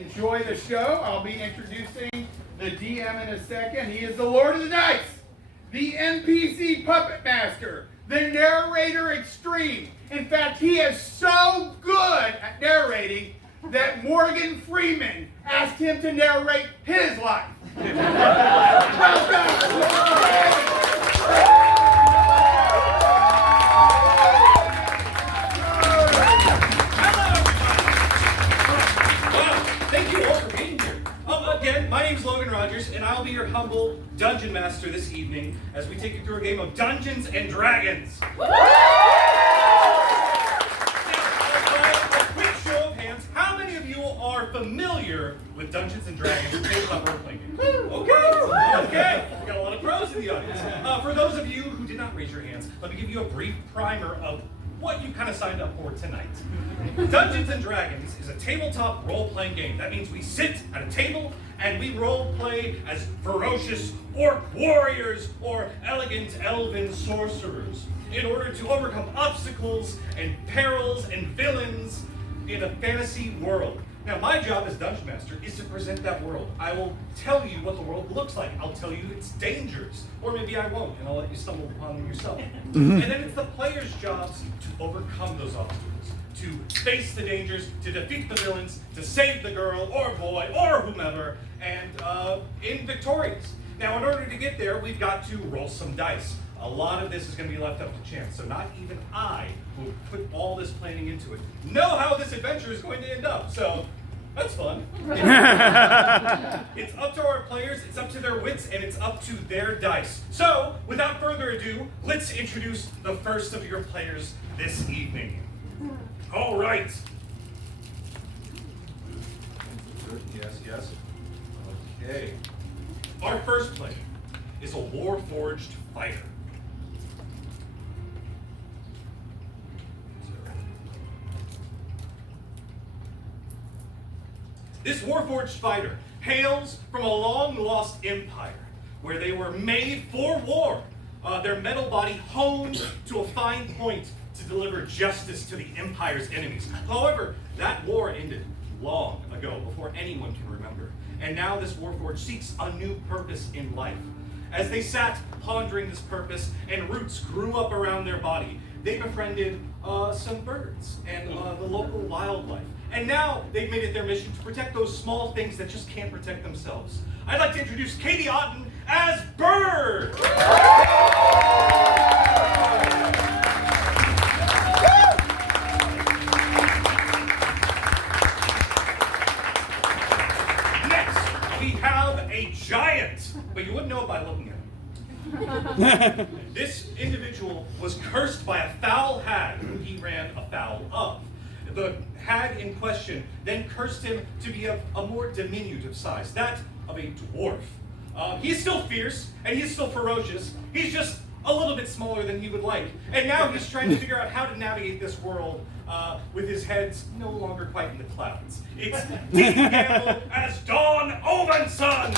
enjoy the show. I'll be introducing the DM in a second. He is the Lord of the Dice, the NPC Puppet Master, the narrator extreme. In fact, he is so good at narrating that Morgan Freeman asked him to narrate his life. Thank you all for being here. Again, my name is Logan Rodgers, and I'll be your humble dungeon master this evening as we take you through a game of Dungeons and Dragons. Now, a quick show of hands, how many of you are familiar with Dungeons and Dragons tabletop role-playing games? Okay. We got a lot of pros in the audience. For those of you who did not raise your hands, let me give you a brief primer of what you kind of signed up for tonight. Dungeons and Dragons is a tabletop role-playing game. That means we sit at a table and we role-play as ferocious orc warriors or elegant elven sorcerers in order to overcome obstacles and perils and villains in a fantasy world. Now, my job as Dungeon Master is to present that world. I will tell you what the world looks like. I'll tell you its dangers, or maybe I won't, and I'll let you stumble upon them yourself. And then it's the players' jobs to overcome those obstacles, to face the dangers, to defeat the villains, to save the girl or boy or whomever, and end victorious. Now, in order to get there, we've got to roll some dice. A lot of this is going to be left up to chance, so not even I, who put all this planning into it, know how this adventure is going to end up, so that's fun. It's up to our players, it's up to their wits, and it's up to their dice. So, without further ado, let's introduce the first of your players this evening. All right. Yes. Okay. Our first player is a Warforged fighter. This Warforged fighter hails from a long-lost empire where they were made for war. Their metal body honed to a fine point to deliver justice to the empire's enemies. However, that war ended long ago, before anyone can remember. And now this Warforged seeks a new purpose in life. As they sat pondering this purpose and roots grew up around their body, they befriended some birds and the local wildlife. And now they've made it their mission to protect those small things that just can't protect themselves. I'd like to introduce Katie Otten as Bird. Next, we have a giant, but you wouldn't know it by looking at him. This individual was cursed by a foul hag who he ran afoul of. The hag in question then cursed him to be of a more diminutive size, that of a dwarf. He's still fierce, and he's still ferocious. He's just a little bit smaller than he would like. And now he's trying to figure out how to navigate this world with his head's no longer quite in the clouds. It's Deen as Ovanson.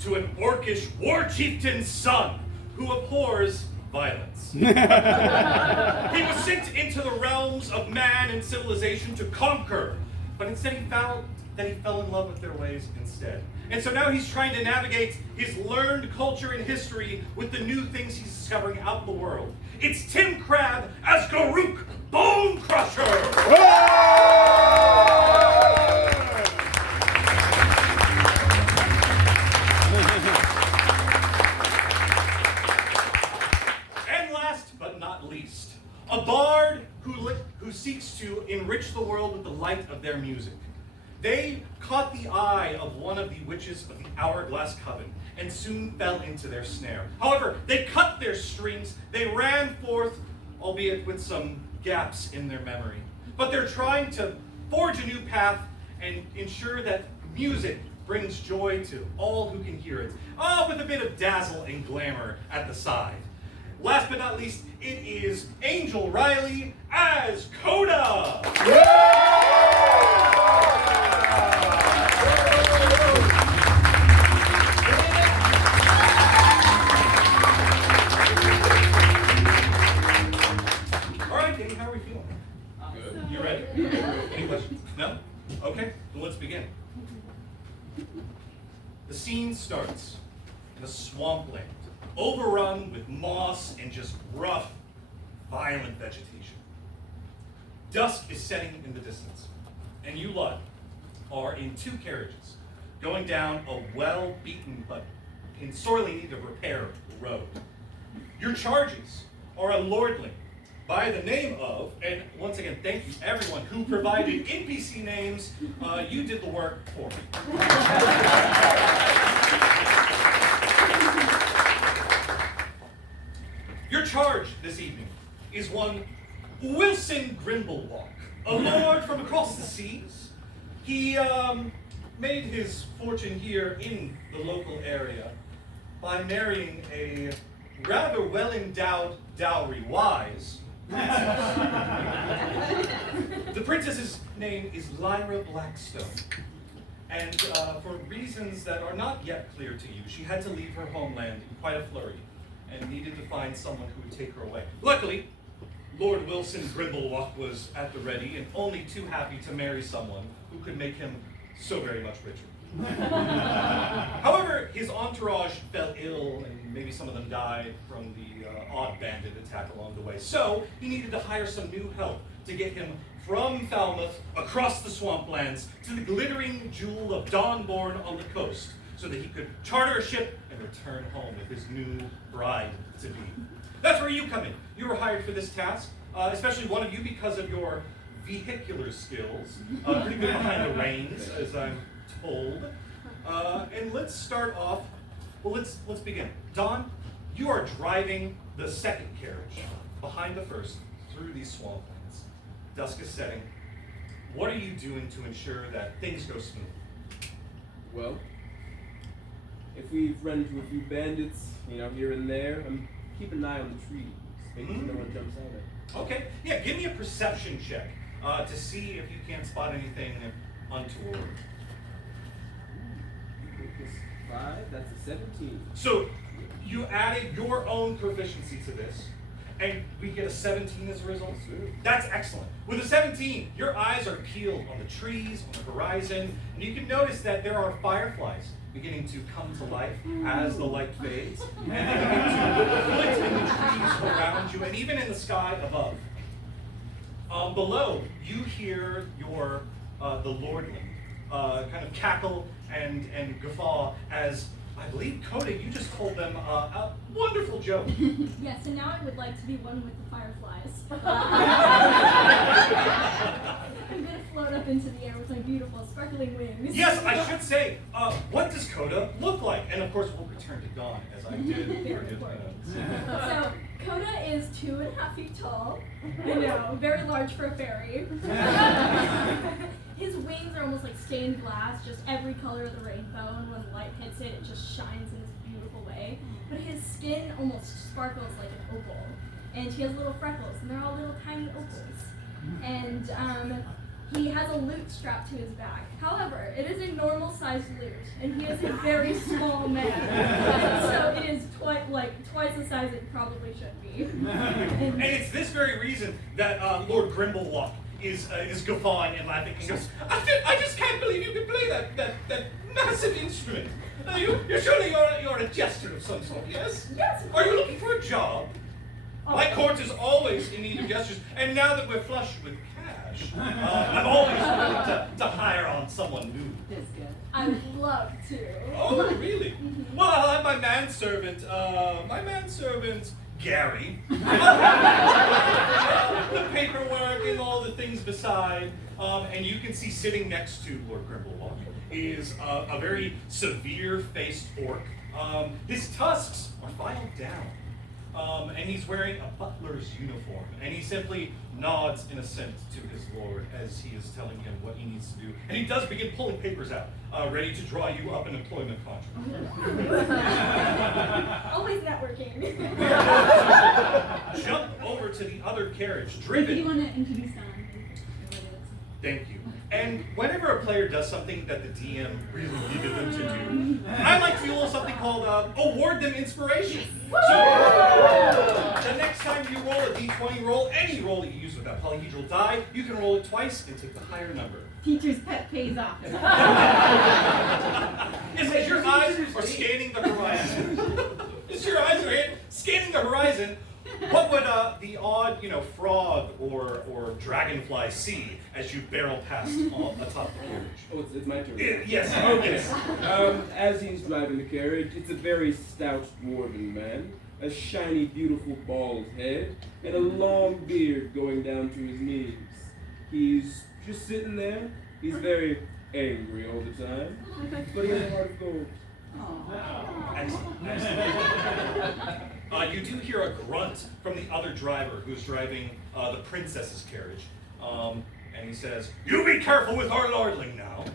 To an orcish war chieftain's son who abhors violence. He was sent into the realms of man and civilization to conquer, but instead he found that he fell in love with their ways instead. And so now he's trying to navigate his learned culture and history with the new things he's discovering out in the world. It's Tim Crabb as Garuk, Bonecrusher! A bard who seeks to enrich the world with the light of their music. They caught the eye of one of the witches of the Hourglass Coven and soon fell into their snare. However, they cut their strings, they ran forth, albeit with some gaps in their memory. But they're trying to forge a new path and ensure that music brings joy to all who can hear it, with a bit of dazzle and glamour at the side. Last but not least, it is Angel Reilly as Coda! The scene starts in a swampland, overrun with moss and just rough, violent vegetation. Dusk is setting in the distance, and you lot are in 2 carriages, going down a well-beaten but in sorely need of repair road. Your charges are a lordling by the name of, and once again, thank you everyone who provided NPC names. You did the work for me. Your charge this evening is one Wilson Grimblewalk, a lord from across the seas. He made his fortune here in the local area by marrying a rather well-endowed dowry-wise. The princess's name is Lyra Blackstone, and for reasons that are not yet clear to you, she had to leave her homeland in quite a flurry and needed to find someone who would take her away. Luckily, Lord Wilson Grimblewalk was at the ready and only too happy to marry someone who could make him so very much richer. However, his entourage fell ill, and maybe some of them died from the odd bandit attack along the way. So he needed to hire some new help to get him from Falmouth across the swamplands to the glittering jewel of Dawnborn on the coast, so that he could charter a ship and return home with his new bride-to-be. That's where you come in. You were hired for this task, especially one of you because of your vehicular skills. Pretty good behind the reins, as I'm told. And let's start off, well, let's begin. Dawn, you are driving the second carriage behind the first through these swamplands. Dusk is setting. What are you doing to ensure that things go smooth? Well, if we've run into a few bandits, here and there, I'm keeping an eye on the trees, making sure no one jumps out at. Okay, yeah, give me a perception check to see if you can't spot anything untoward. Plus 5, that's a 17. So you added your own proficiency to this, and we get a 17 as a result. That's excellent. With a 17, your eyes are peeled on the trees, on the horizon, and you can notice that there are fireflies beginning to come to life as the light fades, and they begin to flit in the trees around you, and even in the sky above. Below, you hear your the lordling kind of cackle and guffaw as, I believe, Coda, you just told them a wonderful joke. Yes, and now I would like to be one with the fireflies. I'm going to float up into the air with my beautiful sparkling wings. Yes, I should say, what does Coda look like? And of course, we'll return to Dawn, as I did for his minutes. So, Coda is 2.5 feet tall. I know, very large for a fairy. His wings are almost like stained glass, just every color of the rainbow, and when the light hits it, it just shines in this beautiful way. But his skin almost sparkles like an opal, and he has little freckles, and they're all little tiny opals. And he has a lute strapped to his back. However, it is a normal-sized lute, and he is a very small man. So it is twice the size it probably should be. And it's this very reason that Lord Grimblewalk is guffawing and laughing and goes, I just can't believe you can play that massive instrument. Surely you're a jester of some sort, yes? Yes. Are you looking for a job? Oh. My court is always in need of jesters, and now that we're flush with cash, I'm always willing to hire on someone new. I would love to. Oh, really? Well, I'll have my manservant, Gary. The paperwork and all the things beside. And you can see sitting next to Lord Grimblewalk is a very severe-faced orc. His tusks are filed down. And he's wearing a butler's uniform, and he simply nods in assent to his lord as he is telling him what he needs to do. And he does begin pulling papers out, ready to draw you up an employment contract. Always networking. Jump over to the other carriage, driven. Do you want to introduce Don? Thank you. And whenever a player does something that the DM really needed them to do, I like to do a little something called award them inspiration. So the next time you roll a d20 roll, any roll that you use with that polyhedral die, you can roll it twice and take the higher number. Teacher's pet pays off. As your eyes are scanning the horizon, scanning the horizon, what would the odd, frog or dragonfly see as you barrel past atop the carriage? Oh, it's my turn. Yes. Okay. Yes. As he's driving the carriage, it's a very stout dwarven man, a shiny, beautiful bald head, and a long beard going down to his knees. He's just sitting there. He's very angry all the time, but he has a heart of gold. Excellent. You do hear a grunt from the other driver who's driving the princess's carriage. And he says, "You be careful with our lordling now."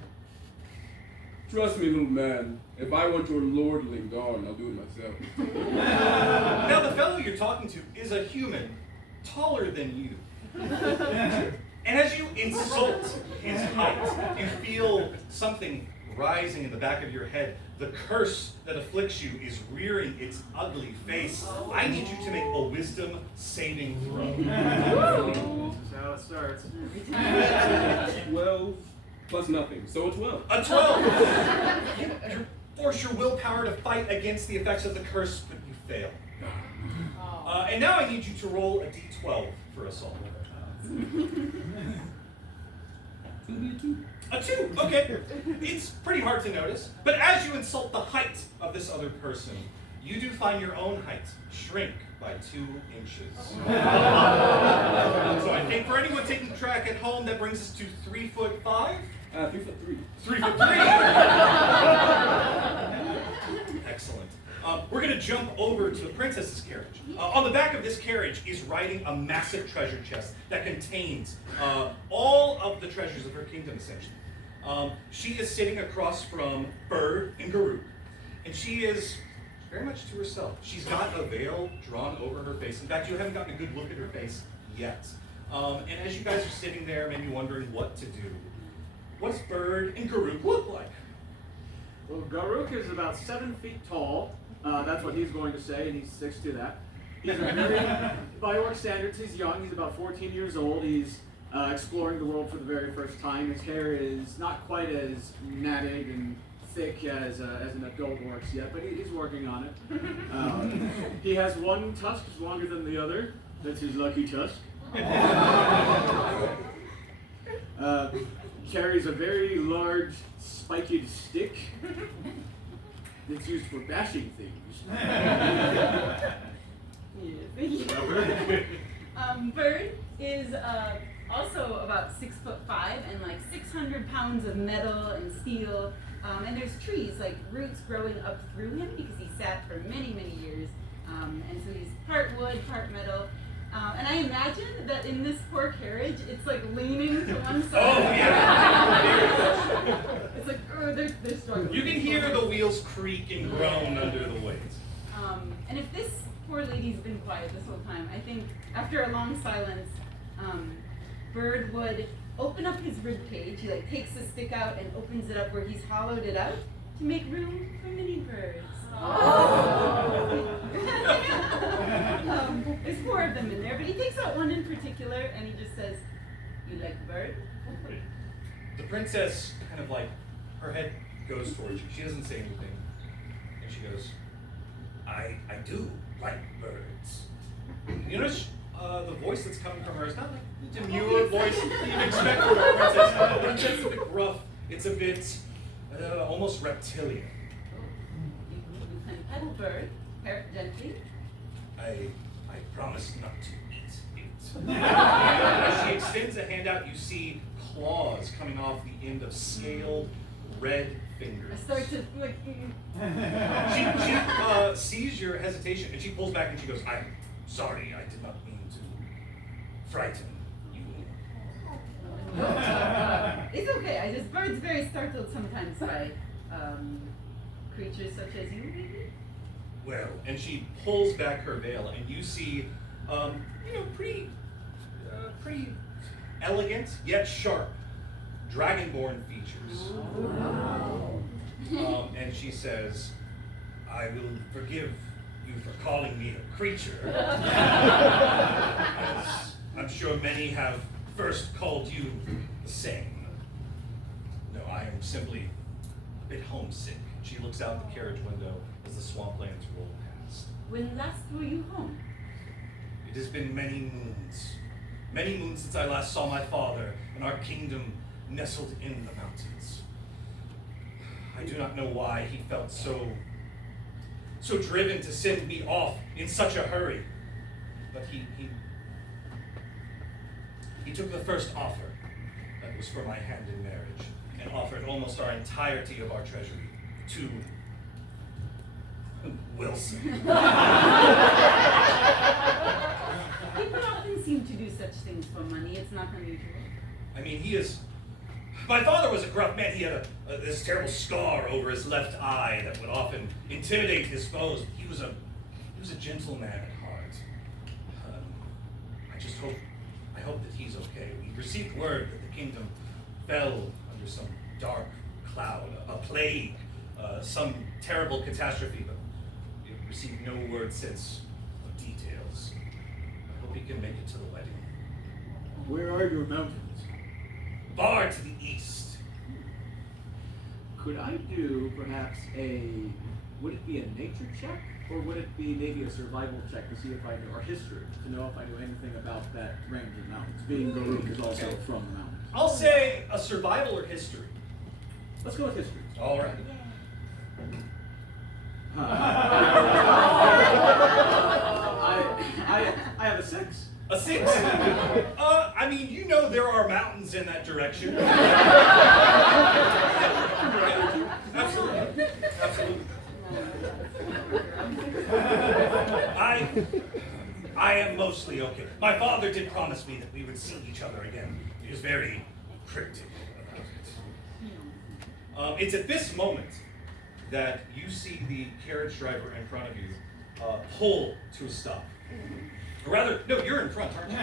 Trust me, little man. If I want your lordling gone, I'll do it myself. Now, the fellow you're talking to is a human, taller than you. And as you insult his height, you feel something rising in the back of your head. The curse that afflicts you is rearing its ugly face. I need you to make a wisdom saving throw. This is how it starts. 12 plus nothing, so a 12. A 12! You force your willpower to fight against the effects of the curse, but you fail. And now I need you to roll a d12 for assault. A 2, okay. It's pretty hard to notice, but as you insult the height of this other person, you do find your own height shrink by 2 inches. So I think for anyone taking track at home, that brings us to 3'5". 3'3". 3'3". Excellent. We're going to jump over to the princess's carriage. On the back of this carriage is riding a massive treasure chest that contains all of the treasures of her kingdom, essentially. She is sitting across from Bird and Garuk, and she is very much to herself. She's got a veil drawn over her face. In fact, you haven't gotten a good look at her face yet. And as you guys are sitting there, maybe wondering what to do, what's Bird and Garuk look like? Well, Garuk is about 7 feet tall. That's what he's going to say, and he sticks to that. He's a very, by orc standards, he's young. He's about 14 years old. He's exploring the world for the very first time. His hair is not quite as matted and thick as an adult orc's yet, but he's working on it. He has one tusk that's longer than the other. That's his lucky tusk. Carries a very large, spiked stick that's used for bashing things. Bird is also about 6'5" and like 600 pounds of metal and steel. And there's trees, like roots growing up through him because he sat for many, many years. And so he's part wood, part metal. And I imagine that in this poor carriage, it's like leaning to one side. Oh, yeah. It's like, oh, they're struggling. You can hear the wheels creak and groan under the weight. And if this poor lady's been quiet this whole time, I think after a long silence, Bird would open up his rib cage. He like takes the stick out and opens it up where he's hollowed it out to make room for mini birds. There's 4 of them in there, but he takes out one in particular and he just says, "You like bird?" The princess kind of like, her head goes towards you. She doesn't say anything. And she goes, I do like birds. You notice the voice that's coming from her is not like the demure voice you'd expect from a princess. The princess is a bit gruff. It's a bit almost reptilian. You can pedal bird, pair it gently. I promise not to eat it. As she extends a hand out, you see claws coming off the end of scaled red fingers. I start to like. She sees your hesitation and she pulls back and she goes, "I'm sorry, I did not mean to frighten you." It's okay. Birds very startled sometimes by creatures such as you, maybe. Well, and she pulls back her veil and you see, pretty elegant yet sharp dragonborn features. And she says, I will forgive you for calling me a creature. As I'm sure many have first called you the same. No, I am simply a bit homesick. She looks out the carriage window as the swamplands roll past. When last were you home? It has been many moons since I last saw my father and our kingdom nestled in the mountains. I do not know why he felt so driven to send me off in such a hurry, but he took the first offer that was for my hand in marriage and offered almost our entirety of our treasury to Wilson. People often seem to do such things for money. It's not unusual. I mean, my father was a gruff man. He had this terrible scar over his left eye that would often intimidate his foes. He was a gentleman at heart. I hope that he's okay. We received word that the kingdom fell under some dark cloud, a plague, some terrible catastrophe, but we have received no word since of details. I hope he can make it to the wedding. Where are your mountains? Far to the east. Could I do perhaps would it be a nature check? Or would it be maybe a survival check to see if I know, or history, to know if I know anything about that range of mountains? Being Garuk is also from the mountains. I'll say a survival or history. Let's go with history. All right. I have a 6. A 6? I mean, you know there are mountains in that direction. Absolutely. Absolutely. I am mostly okay. My father did promise me that we would see each other again. He was very cryptic about it. It's at this moment that you see the carriage driver in front of you pull to a stop. Or rather, no, you're in front, aren't you?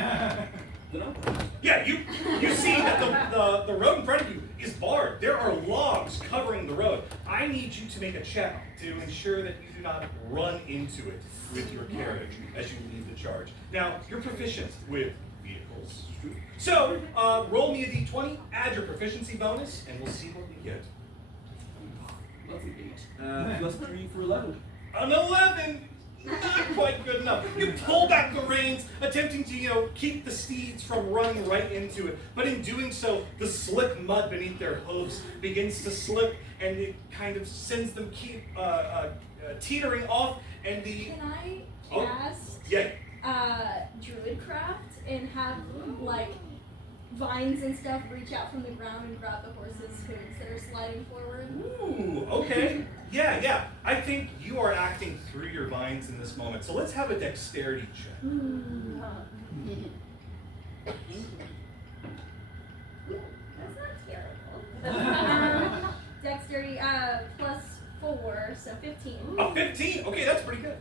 Yeah, you see that the road in front of you is barred. There are logs covering the road. I need you to make a check to ensure that you do not run into it with your carriage as you leave the charge. Now, you're proficient with vehicles. So, roll me a d20, add your proficiency bonus, and we'll see what we get. That's an 8. Plus 3 for 11. An 11! Not quite good enough. You pull back the reins, attempting to, keep the steeds from running right into it. But in doing so, the slick mud beneath their hooves begins to slip, and it kind of sends them teetering off. And the Can I cast Druidcraft and have vines and stuff reach out from the ground and grab the horses' hooves that are sliding forward? Ooh, okay. Yeah. I think you are acting through your vines in this moment. So let's have a dexterity check. That's not terrible. Dexterity plus 4, so 15. Oh, 15? Okay, that's pretty good.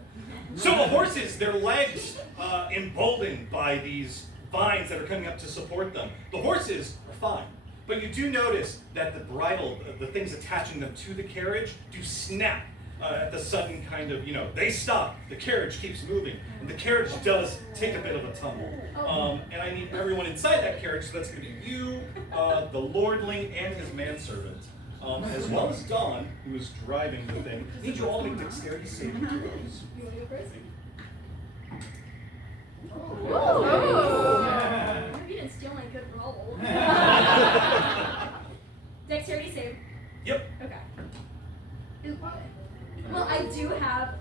So the horses, their legs emboldened by these vines that are coming up to support them. The horses are fine. But you do notice that the bridle, the things attaching them to the carriage, do snap at the sudden kind of, they stop, the carriage keeps moving, and the carriage does take a bit of a tumble. And I need everyone inside that carriage, so that's going to be you, the lordling, and his manservant, as well as Dawn, who is driving the thing. I need you all to make dexterity saving throws. You want to go first? You didn't steal my good roll. Dexterity save. Yep. Okay. Well, I do have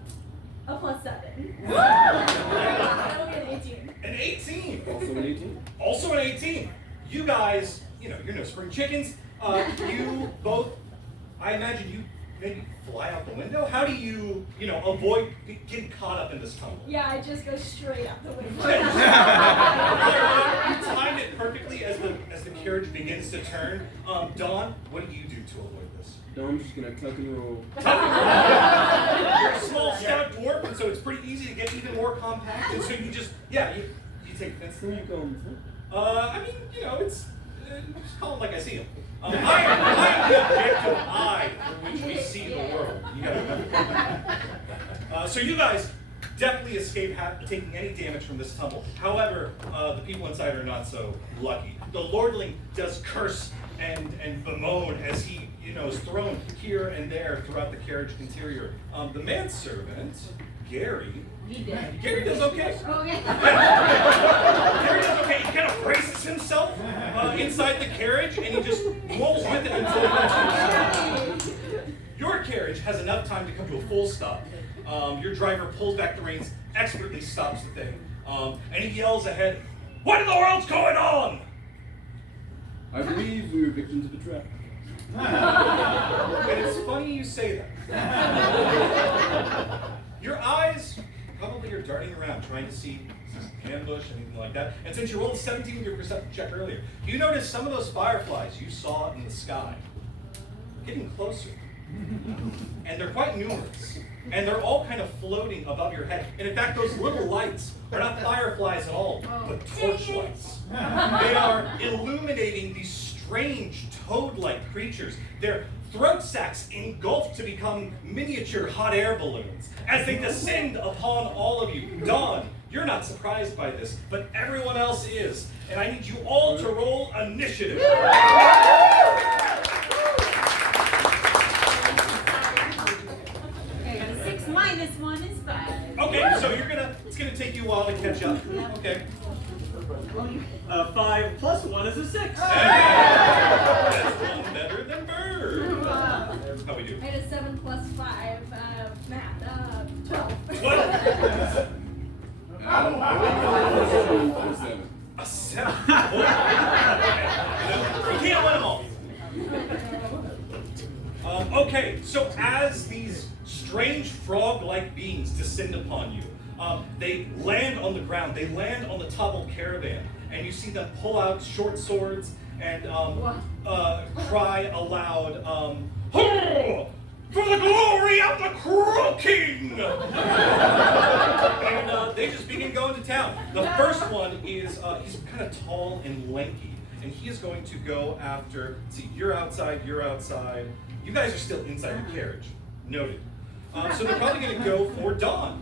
a plus 7. That'll be an 18. An 18. Also an 18. Also an 18. You guys, you're no spring chickens. You both, I imagine you maybe fly out the window. How do you, avoid getting caught up in this tumble? Yeah, I just go straight out the window. You timed it perfectly as the carriage begins to turn. Dawn, what do you do to avoid this? Dawn's just gonna tuck and roll. You're a small stout dwarf, and so it's pretty easy to get even more compact. And so you just, you take fence. Who you calling? It's just call him like I see him. I am the objective eye through which we see the world. You gotta remember that. So you guys definitely escape taking any damage from this tumble. However, the people inside are not so lucky. The lordling does curse and bemoan as he, is thrown here and there throughout the carriage interior. The manservant, Gary. He did. Gary does okay. Oh, yeah. Gary does okay. He kind of braces himself inside the carriage, and he just rolls with it until your carriage has enough time to come to a full stop. Your driver pulls back the reins, expertly stops the thing, and he yells ahead, "What in the world's going on?" I believe we were victims of a trap. And it's funny you say that. Your eyes probably are darting around trying to see ambush, anything like that. And since you rolled a 17 with your perception check earlier, you notice some of those fireflies you saw in the sky getting closer. And they're quite numerous. And they're all kind of floating above your head. And in fact, those little lights are not fireflies at all, but torchlights. They are illuminating these strange toad-like creatures. Their throat sacs engulfed to become miniature hot air balloons as they descend upon all of you. Dawn, you're not surprised by this, but everyone else is. And I need you all to roll initiative. Okay, 6 minus 1 is 5. Okay, so it's gonna take you a while to catch up. Okay. 5 plus 1 is a 6. That's one better than Bird. How we do? I had a 7 plus 5, math, 12. What? A 7. You can't win them all. Okay, so as these strange frog-like beings descend upon you, they land on the ground, they land on the toppled caravan, and you see them pull out short swords and cry aloud, "Ho! For the glory of the Crow King!" And they just begin going to town. The first one is, he's kind of tall and lanky, and he is going to go after, see, you're outside. You guys are still inside the carriage. Noted. So they're probably going to go for Dawn.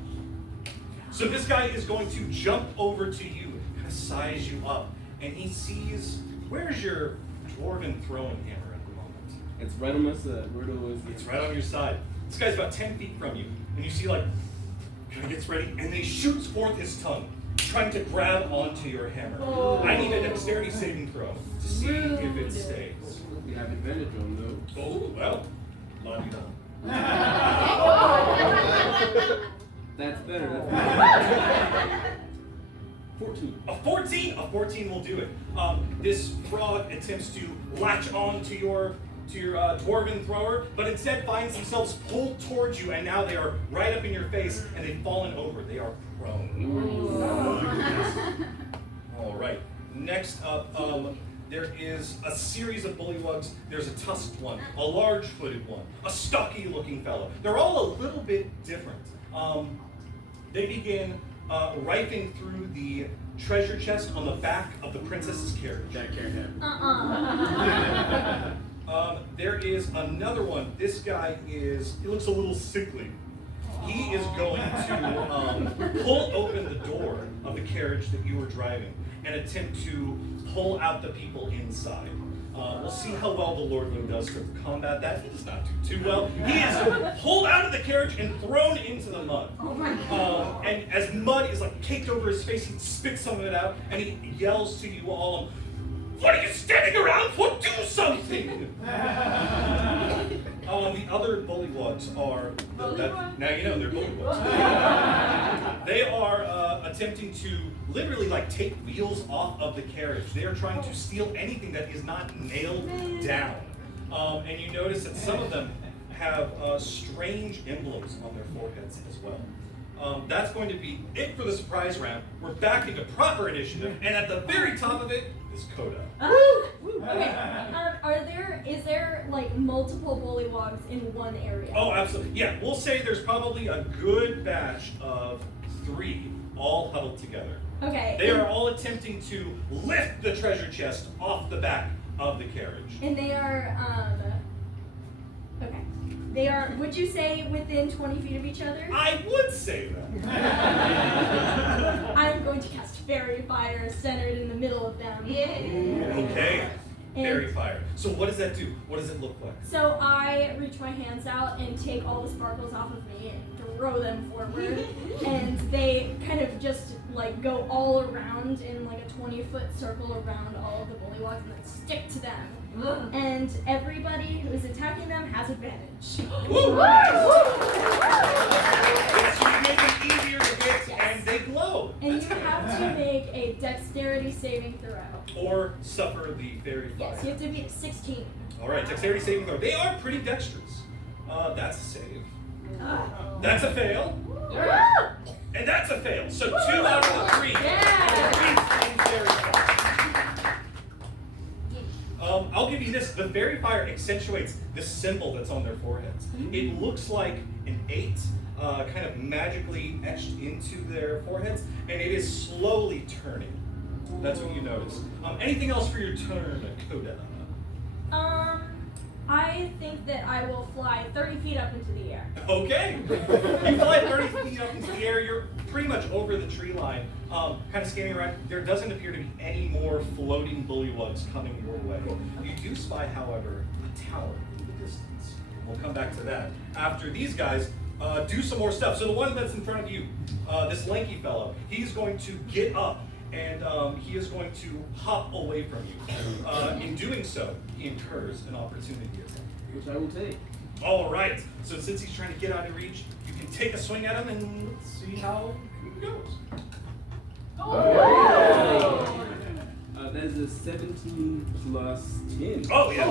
So this guy is going to jump over to you, kind of size you up, and he sees, where's your dwarven throwing hammer at the moment? It's right on my side. Where do It's right on your side. This guy's about 10 feet from you, and you see, like, kind of gets ready, and he shoots forth his tongue, trying to grab onto your hammer. Oh. I need a dexterity saving throw to see if it stays. We have advantage on those. Oh, well, la-di-da. That's better. 14. A 14 will do it. This frog attempts to latch on to your dwarven thrower, but instead finds themselves pulled towards you, and now they are right up in your face, and they've fallen over. They are prone. All right. Next up, there is a series of bullywugs. There's a tusked one, a large-footed one, a stocky-looking fellow. They're all a little bit different. They begin rifing through the treasure chest on the back of the princess's carriage. That can't happen. There is another one. This guy he looks a little sickly. He is going to pull open the door of the carriage that you were driving and attempt to pull out the people inside. We'll see how well the Lordling does to combat that. He does not do too well. He is pulled out of the carriage and thrown into the mud. Oh my God. And as mud is like caked over his face, he spits some of it out and he yells to you all, "What are you standing around for? Do something!" The other bullywugs are, now you know they're bullywugs. They are attempting to literally take wheels off of the carriage. They are trying to steal anything that is not nailed down. And you notice that some of them have strange emblems on their foreheads as well. That's going to be it for the surprise round. We're back into proper initiative, and at the very top of it is Coda. Okay. Is there multiple bullywugs in one area? Oh, absolutely. Yeah, we'll say there's probably a good batch of 3 all huddled together. Okay. They are all attempting to lift the treasure chest off the back of the carriage. And they are, okay. They are, would you say, within 20 feet of each other? I would say that. I'm going to cast Fairy Fire centered in the middle of them. Okay. Fairy Fire. So what does that do? What does it look like? So I reach my hands out and take all the sparkles off of me and throw them forward. And they kind of just like go all around in like a 20-foot circle around all of the bullywugs and then stick to them. And everybody who is attacking them has advantage. Woo! So you make it easier to hit, and they glow. And you have to make a dexterity saving throw. Or suffer the fairy fire. Yes, you have to be at 16. All right, dexterity saving throw. They are pretty dexterous. That's a save. That's a fail. And that's a fail. So 2 out of the 3. I'll give you this. The fairy fire accentuates the symbol that's on their foreheads. It looks like an 8, kind of magically etched into their foreheads, and it is slowly turning. That's what you notice. Anything else for your turn, Coda? I think that I will fly 30 feet up into the air. Okay. You fly 30 feet up into the air. You're pretty much over the tree line, kind of scanning around. There doesn't appear to be any more floating bullywugs coming your way. You do spy, however, a tower in the distance. We'll come back to that after these guys do some more stuff. So the one that's in front of you, this lanky fellow, he's going to get up and he is going to hop away from you. In doing so, he incurs an opportunity attack, Which I will take. all right. So since he's trying to get out of reach, you can take a swing at him and let's see how it goes. That is a 17 plus 10. Oh, yeah.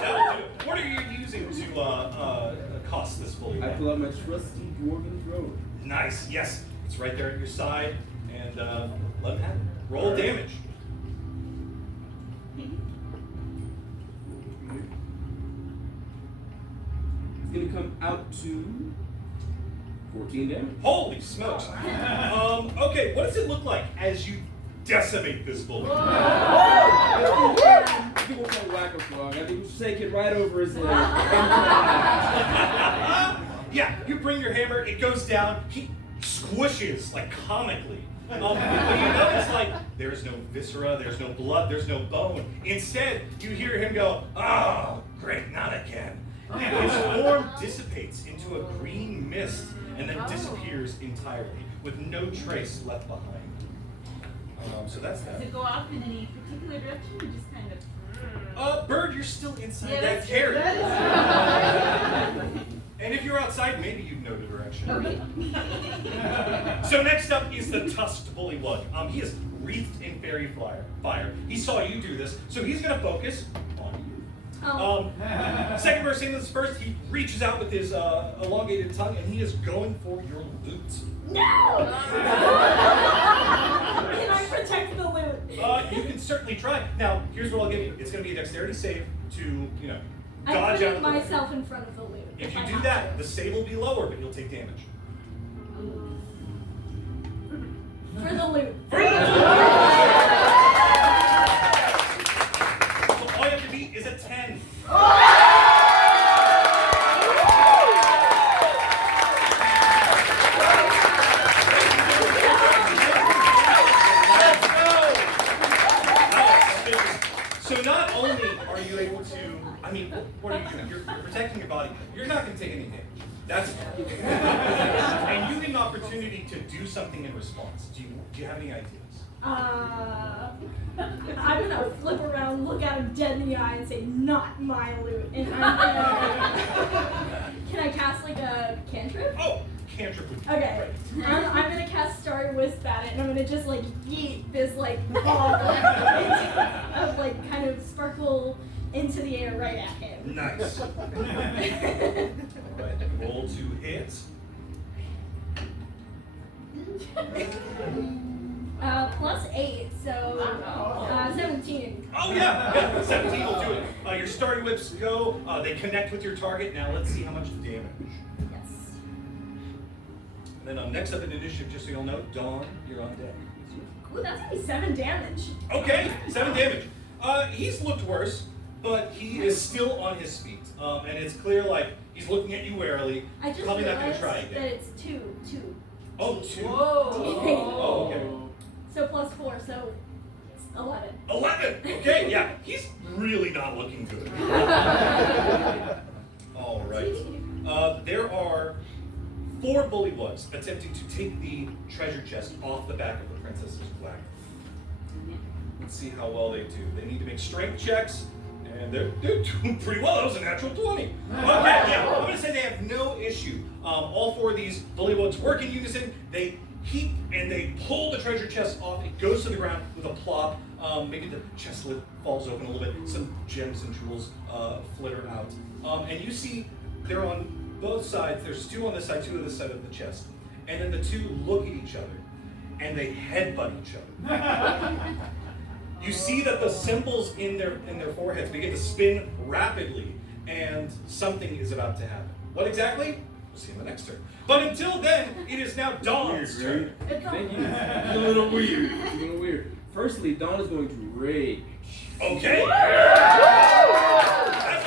That'll do it. What are you using to cost this bully? I pull out my trusty dwarven thrower. Nice. Yes. It's right there at your side. And let him have it. Roll damage. It's going to come out to 14 damage. Holy smokes. Okay, what does it look like as you decimate this bully? I think we'll call Whack-a-Frog. I think we'll shake it right over his head. Yeah, you bring your hammer, it goes down, he squishes, like, comically. But you notice, like, there's no viscera, there's no blood, there's no bone. Instead, you hear him go, "Oh, great, not again." And his form dissipates into a green mist and then disappears entirely, with no trace left behind. So that's that. Does it go off in any particular direction or just kind of? Bird, you're still inside Yeah, that that's carriage. true. And if you're outside, maybe you'd know the direction. Okay. So next up is the tusked bullywug. He is wreathed in fairy fire. He saw you do this, so he's going to focus on you. Second person is first. He reaches out with his elongated tongue, and he is going for your loot. No! Can I protect the loot? You can certainly try. Now, here's what I'll give you. It's going to be a dexterity save to, I'm dodge out putting of the way. myself in front of the loot. If you I do have that, to. the save will be lower, but you'll take damage. For the loot. So all you have to beat is a 10. So not only are you able to, what are you doing? You're protecting your body. You're not going to take any damage. That's and you get an opportunity to do something in response. Do you have any ideas? I'm gonna flip around, look at him dead in the eye, and say, "Not my loot." And I'm gonna. Can I cast like a cantrip? Oh, cantrip would be Okay. great. I'm gonna cast Starry Wisp at it, and I'm gonna just like yeet this like ball of like kind of sparkle into the air right at him. Nice. Alright, roll to hit. Plus 8, so 17. Oh yeah, 17 will do it. Your starry whips go, they connect with your target. Now let's see how much damage. Yes. And then next up in initiative, just so you'll know, Dawn, you're on deck. Ooh, that's gonna be 7 damage. Okay, 7 damage. He's looked worse, but he is still on his feet. And it's clear, like, he's looking at you warily. I just Probably not going to realized try that again. it's two. Oh, 2? Oh, okay. So plus 4, so it's 11. 11! Okay, yeah. He's really not looking good. All right. There are 4 bullywugs attempting to take the treasure chest off the back of the princess's wagon. Let's see how well they do. They need to make strength checks, and they're doing pretty well. That was a natural 20. Okay, yeah, I'm going to say they have no issue. All 4 of these bullywugs work in unison. They heap and they pull the treasure chest off. It goes to the ground with a plop. Maybe the chest lid falls open a little bit. Some gems and jewels flitter out. And you see they're on both sides. There's 2 on this side, 2 on this side of the chest. And then the 2 look at each other, and they headbutt each other. You see that the symbols in their foreheads begin to spin rapidly, and something is about to happen. What exactly? We'll see in the next turn. But until then, it is now Dawn's turn. Thank you. It's a little weird. It's a little weird. Firstly, Dawn is going to rage. Okay. As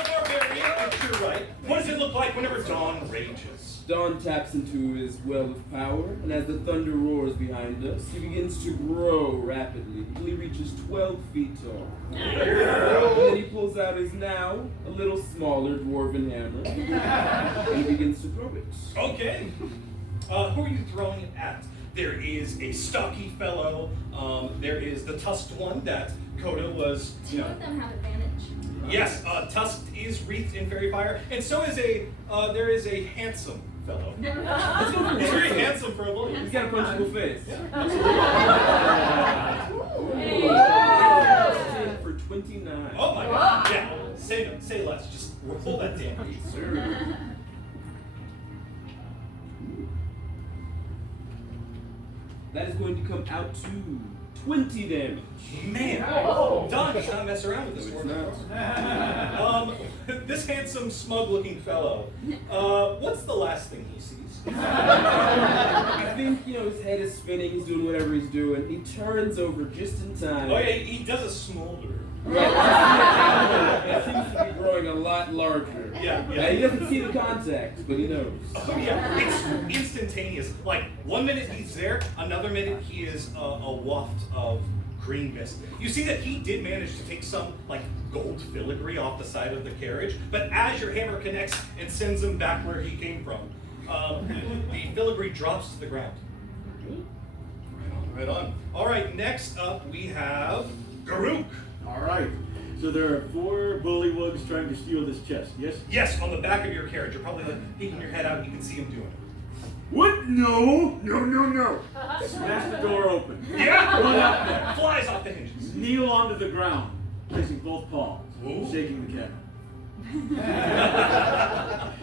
a barbarian, if you're right, what does it look like whenever Dawn rages? Dawn taps into his well of power, and as the thunder roars behind us, he begins to grow rapidly until he reaches 12 feet tall. And then he pulls out his now a little smaller dwarven hammer, and he begins to throw it. Okay. Who are you throwing it at? There is a stocky fellow. There is the tusked one that Coda was, 2 of them have advantage. Yes, tusked is wreathed in fairy fire, and so is there is a handsome fellow. He's very handsome for a bully. He's got a punchable face. Yeah. For 29. Oh my god. Yeah. Say less. Just roll that damage. Sir. That is going to come out to 20 damage. Man, Don should not mess around with this one. This handsome, smug-looking fellow. What's the last thing he sees? I think, his head is spinning, he's doing whatever he's doing. He turns over just in time. Oh yeah, he does a smolder. Right. It seems to be growing a lot larger. Yeah. He doesn't see the contact, but he knows. Oh yeah, it's instantaneous. Like 1 minute he's there, another minute he is a waft of green mist. You see that he did manage to take some like gold filigree off the side of the carriage, but as your hammer connects and sends him back where he came from, the filigree drops to the ground. Right on. All right, next up we have Garuk. All right. So there are 4 bullywugs trying to steal this chest, yes? Yes, on the back of your carriage. You're probably like peeking your head out. You can see him doing it. What? No. Smash the door open. Yeah. Run up there. Flies off the hinges. Kneel onto the ground, placing both palms, Ooh. shaking the camera.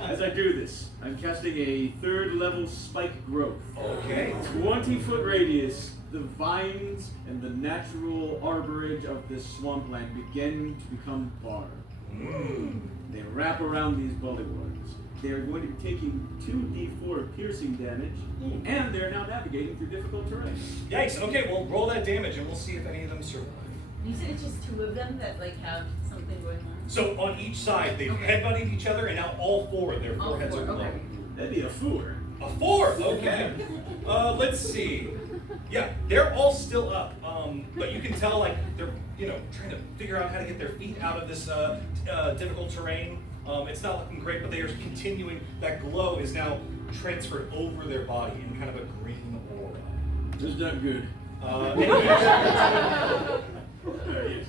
As I do this, I'm casting a 3rd level spike growth. Okay. 20-foot radius. The vines and the natural arborage of this swampland begin to become barred. They wrap around these bullywugs. They are going to be taking 2d4 piercing damage, and they're now navigating through difficult terrain. Yikes. Okay, well, roll that damage, and we'll see if any of them survive. You said it's just 2 of them that have something going on? So on each side, they've Okay. headbutted each other, and now all 4 of their All foreheads 4, are glowing. okay. That'd be a 4. A 4. Okay. Let's see. Yeah, they're all still up, but you can tell like they're trying to figure out how to get their feet out of this difficult terrain. It's not looking great, but they are continuing. That glow is now transferred over their body in kind of a green aura. This is not good. Yes.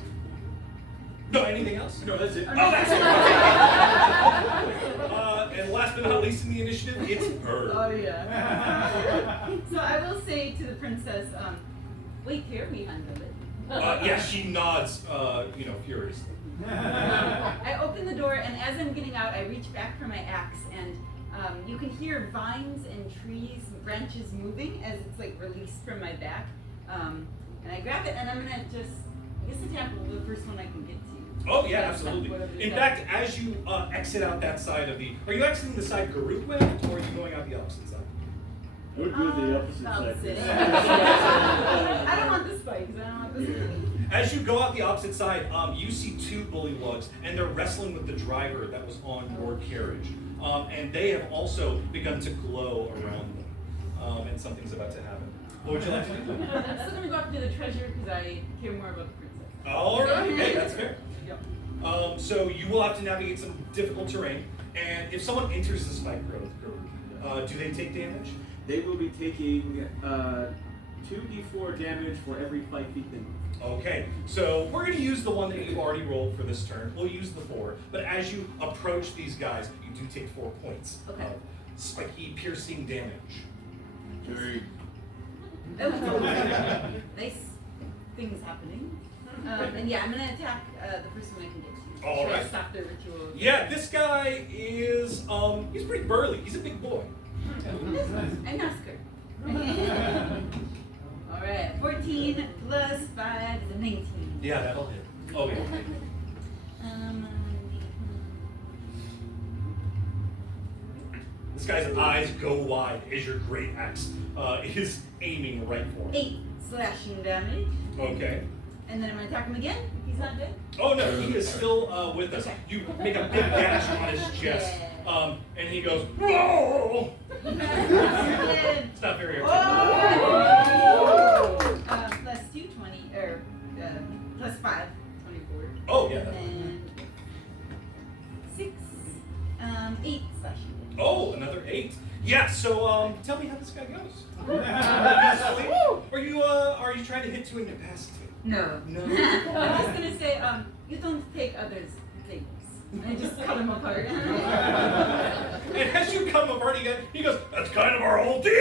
No, anything else? No, that's it. Oh, that's it. And last but not least in the initiative, it's Bird. Oh yeah. So I will say to the princess, wait here, we handle it. Yeah, she nods, furiously. I open the door, and as I'm getting out, I reach back for my axe, and you can hear vines and trees, branches moving as it's like released from my back. And I grab it, and I'm gonna attack the first one I can get to. Oh yeah, absolutely. In fact, as you exit out that side of are you exiting the side Garuk went, or are you going out the opposite side? I would go the opposite About side. sitting. I don't want the spikes. I don't want the spikes. As you go out the opposite side, you see two bullywugs, and they're wrestling with the driver that was on your carriage. And they have also begun to glow around them. And something's about to happen. What would you like to do? I'm still gonna go after the treasure because I care more about the princess. All right, hey, that's fair. Yep. So you will have to navigate some difficult terrain, and if someone enters the spike growth, do they take damage? They will be taking 2d4 damage for every 5 feet they move. Okay, so we're going to use the one that you've already rolled for this turn. We'll use the 4, but as you approach these guys, you do take 4 points Okay. of spiky, piercing damage. Very. Oh, nice things happening. And yeah, I'm gonna attack the person I can get to. All Try to right. Stop their ritual. Yeah, this guy is, he's pretty burly. He's a big boy. I'm not scared. All right, 14 plus 5 is a 19. Yeah, that'll hit. Oh, yeah. This guy's eyes go wide as your great axe is aiming right for him. 8 slashing damage. Okay. And then I'm gonna attack him again if he's not dead. Oh no, he is still with us. Okay. You make a big gash on his chest, and he goes, "Whoa!" Dead. It's not very Oh! articulate. Plus 2, 20, or plus 5, 24. Oh yeah. And 6, 8 slashing damage. Oh, another 8. Yeah. So tell me how this guy goes. Are you trying to hit to incapacity? No. No. I'm just gonna say, you don't take others' things. And just cut them apart. And as you come apart, he goes, "That's kind of our whole deal."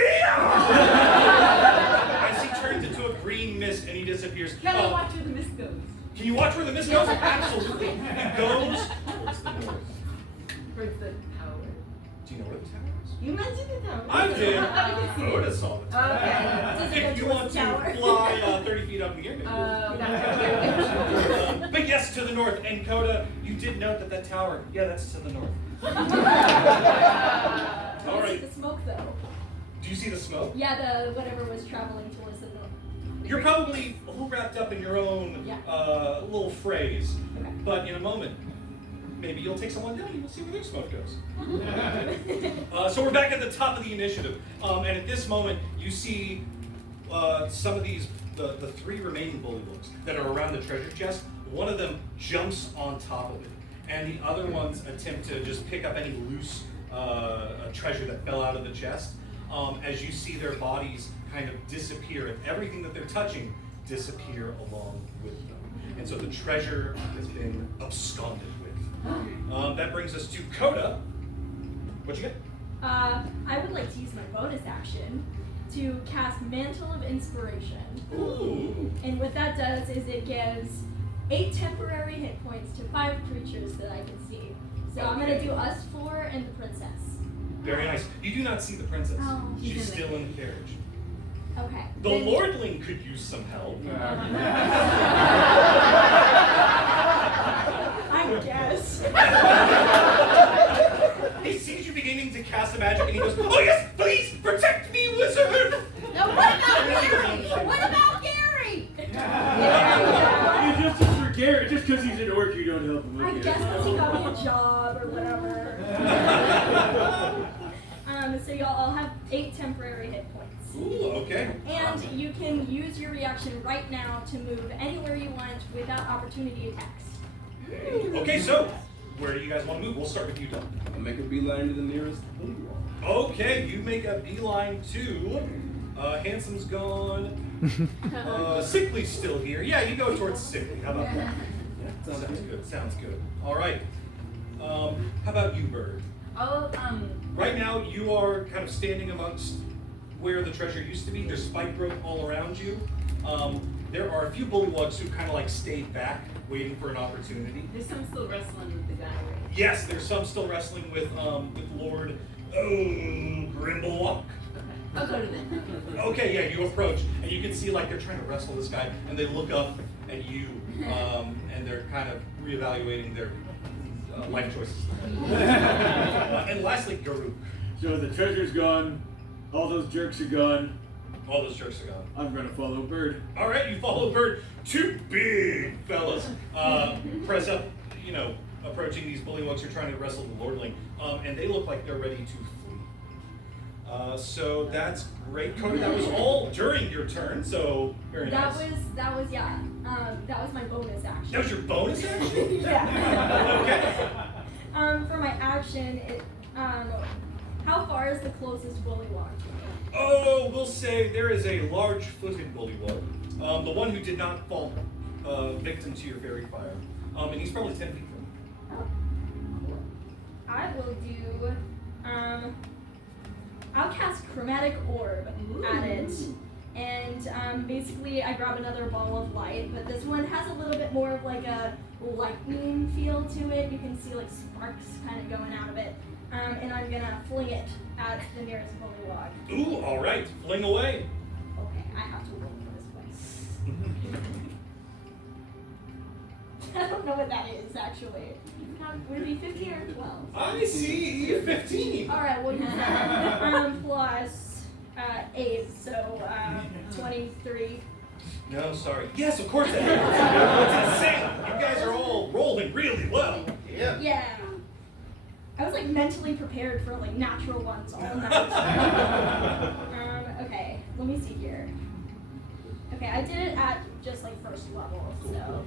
As he turns into a green mist and he disappears. Can I watch where the mist goes? Can you watch where the mist goes? Absolutely. He goes towards the north. Towards the tower. Do you know where the tower is? You mentioned the tower. I did. I can see it. Coda saw the tower. Okay. If you want to fly 30 feet up in the air, Gotcha. but yes, to the north. And Coda, you did note that tower, yeah, that's to the north. All I right. see the smoke though. Do you see the smoke? Yeah, the whatever was traveling towards the north. You're probably a little wrapped up in your own little phrase. Okay. But in a moment, maybe you'll take someone down and you'll see where their smoke goes. So we're back at the top of the initiative. And at this moment, you see some of these, the 3 remaining bullywugs that are around the treasure chest. One of them jumps on top of it. And the other ones attempt to just pick up any loose treasure that fell out of the chest. As you see their bodies kind of disappear and everything that they're touching disappear along with them. And so the treasure has been absconded with. That brings us to Coda. What'd you get? I would like to use my bonus action to cast Mantle of Inspiration. Ooh. And what that does is it gives 8 temporary hit points to 5 creatures that I can see. So I'm going to do us 4 and the princess. Very nice. You do not see the princess. Oh, She's still in the carriage. Okay. The Then- lordling could use some help. I guess. He sees you beginning to cast a magic and he goes, "Oh yes, please protect me, wizard!" No, what about Gary? What about Gary? Just for Garrett, just because he's an orc, you don't help him. I Okay. guess because he got me a job or whatever. So y'all all have 8 temporary hit points. Ooh, okay. And you can use your reaction right now to move anywhere you want without opportunity attacks. Okay, so where do you guys want to move? We'll start with you, Doug. I'll make a beeline to the nearest bully wall. Okay, you make a beeline to. Handsome's gone. Sickly's still here. Yeah, you go towards Sickly. How about that? Yeah, sounds good. Sounds good. All right. How about you, Bird? Oh, Right now, you are kind of standing amongst where the treasure used to be. There's spike growth all around you. There are a few bullywugs who kind of like stayed back, waiting for an opportunity. there's some still wrestling with the guy, right? Yes, there's some still wrestling with Lord Grimblewalk. Okay. I'll go to them. Okay, yeah, you approach, and you can see like they're trying to wrestle this guy, and they look up at you, and they're kind of reevaluating their life choices. And lastly, Garuk. So the treasure's gone. All those jerks are gone. All those jerks are gone. I'm gonna follow Bird. All right, you follow Bird. Two big fellas press up, approaching these bullywugs who are trying to wrestle the lordling, and they look like they're ready to flee. So that's great, Coda. That was all during your turn. So very nice. That was my bonus action. That was your bonus action? Yeah. Okay. For my action, how far is the closest bullywug? Oh, we'll say there is a large-footed bullywug, the one who did not fall victim to your fairy fire, and he's probably 10 feet from you. Oh, cool. I will do. I'll cast Chromatic Orb at it, and basically I grab another ball of light, but this one has a little bit more of like a lightning feel to it. You can see like sparks kind of going out of it, and I'm gonna fling it at the nearest bullywug. Ooh, all right, fling away. Okay, I have to roll for this one. I don't know what that is actually. Would it be 15 or 12? I see 15. All right, well, you said plus 8, so 23. No, sorry. Yes, of course that is. It's insane. You guys are all rolling really well. Yeah. I was like mentally prepared for like natural ones all night. Okay, let me see here. Okay, I did it at just like first level, so.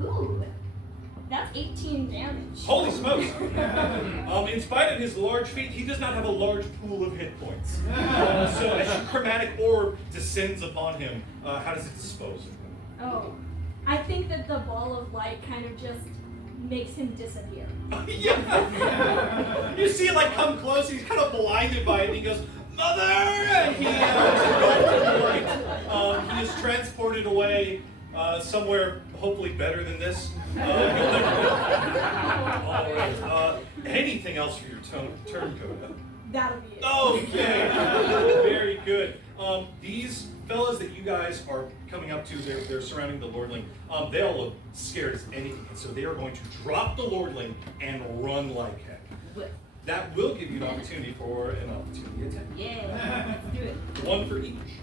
Ooh, that's 18 damage. Holy smokes! In spite of his large feet, he does not have a large pool of hit points. So as your chromatic orb descends upon him, how does it dispose of him? Oh, I think that the ball of light kind of just makes him disappear. Yeah! You see it like come close, he's kind of blinded by it, and he goes, "Mother!" And he is transported away somewhere hopefully better than this. All right. Anything else for your turn, Coda? That'll be it. Okay. Very good. These fellas that you guys are coming up to, they're surrounding the lordling. They all look scared as anything, and so they are going to drop the lordling and run like heck. That will give you an opportunity for an opportunity attack. Yeah, let's do it. One for each.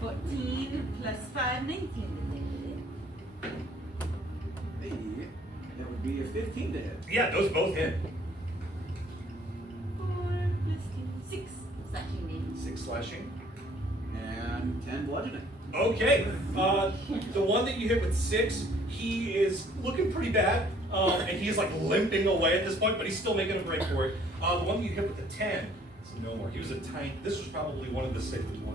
14 plus 5, 19. Hey, that would be a 15 to hit. Yeah, those both hit. 4 plus 2, 6 slashing damage. 6 slashing. And 10 bludgeoning. Okay. The one that you hit with 6, he is looking pretty bad, and he is like limping away at this point, but he's still making a break for it. The one that you hit with the 10 is no more. He was a tiny. This was probably one of the safest ones.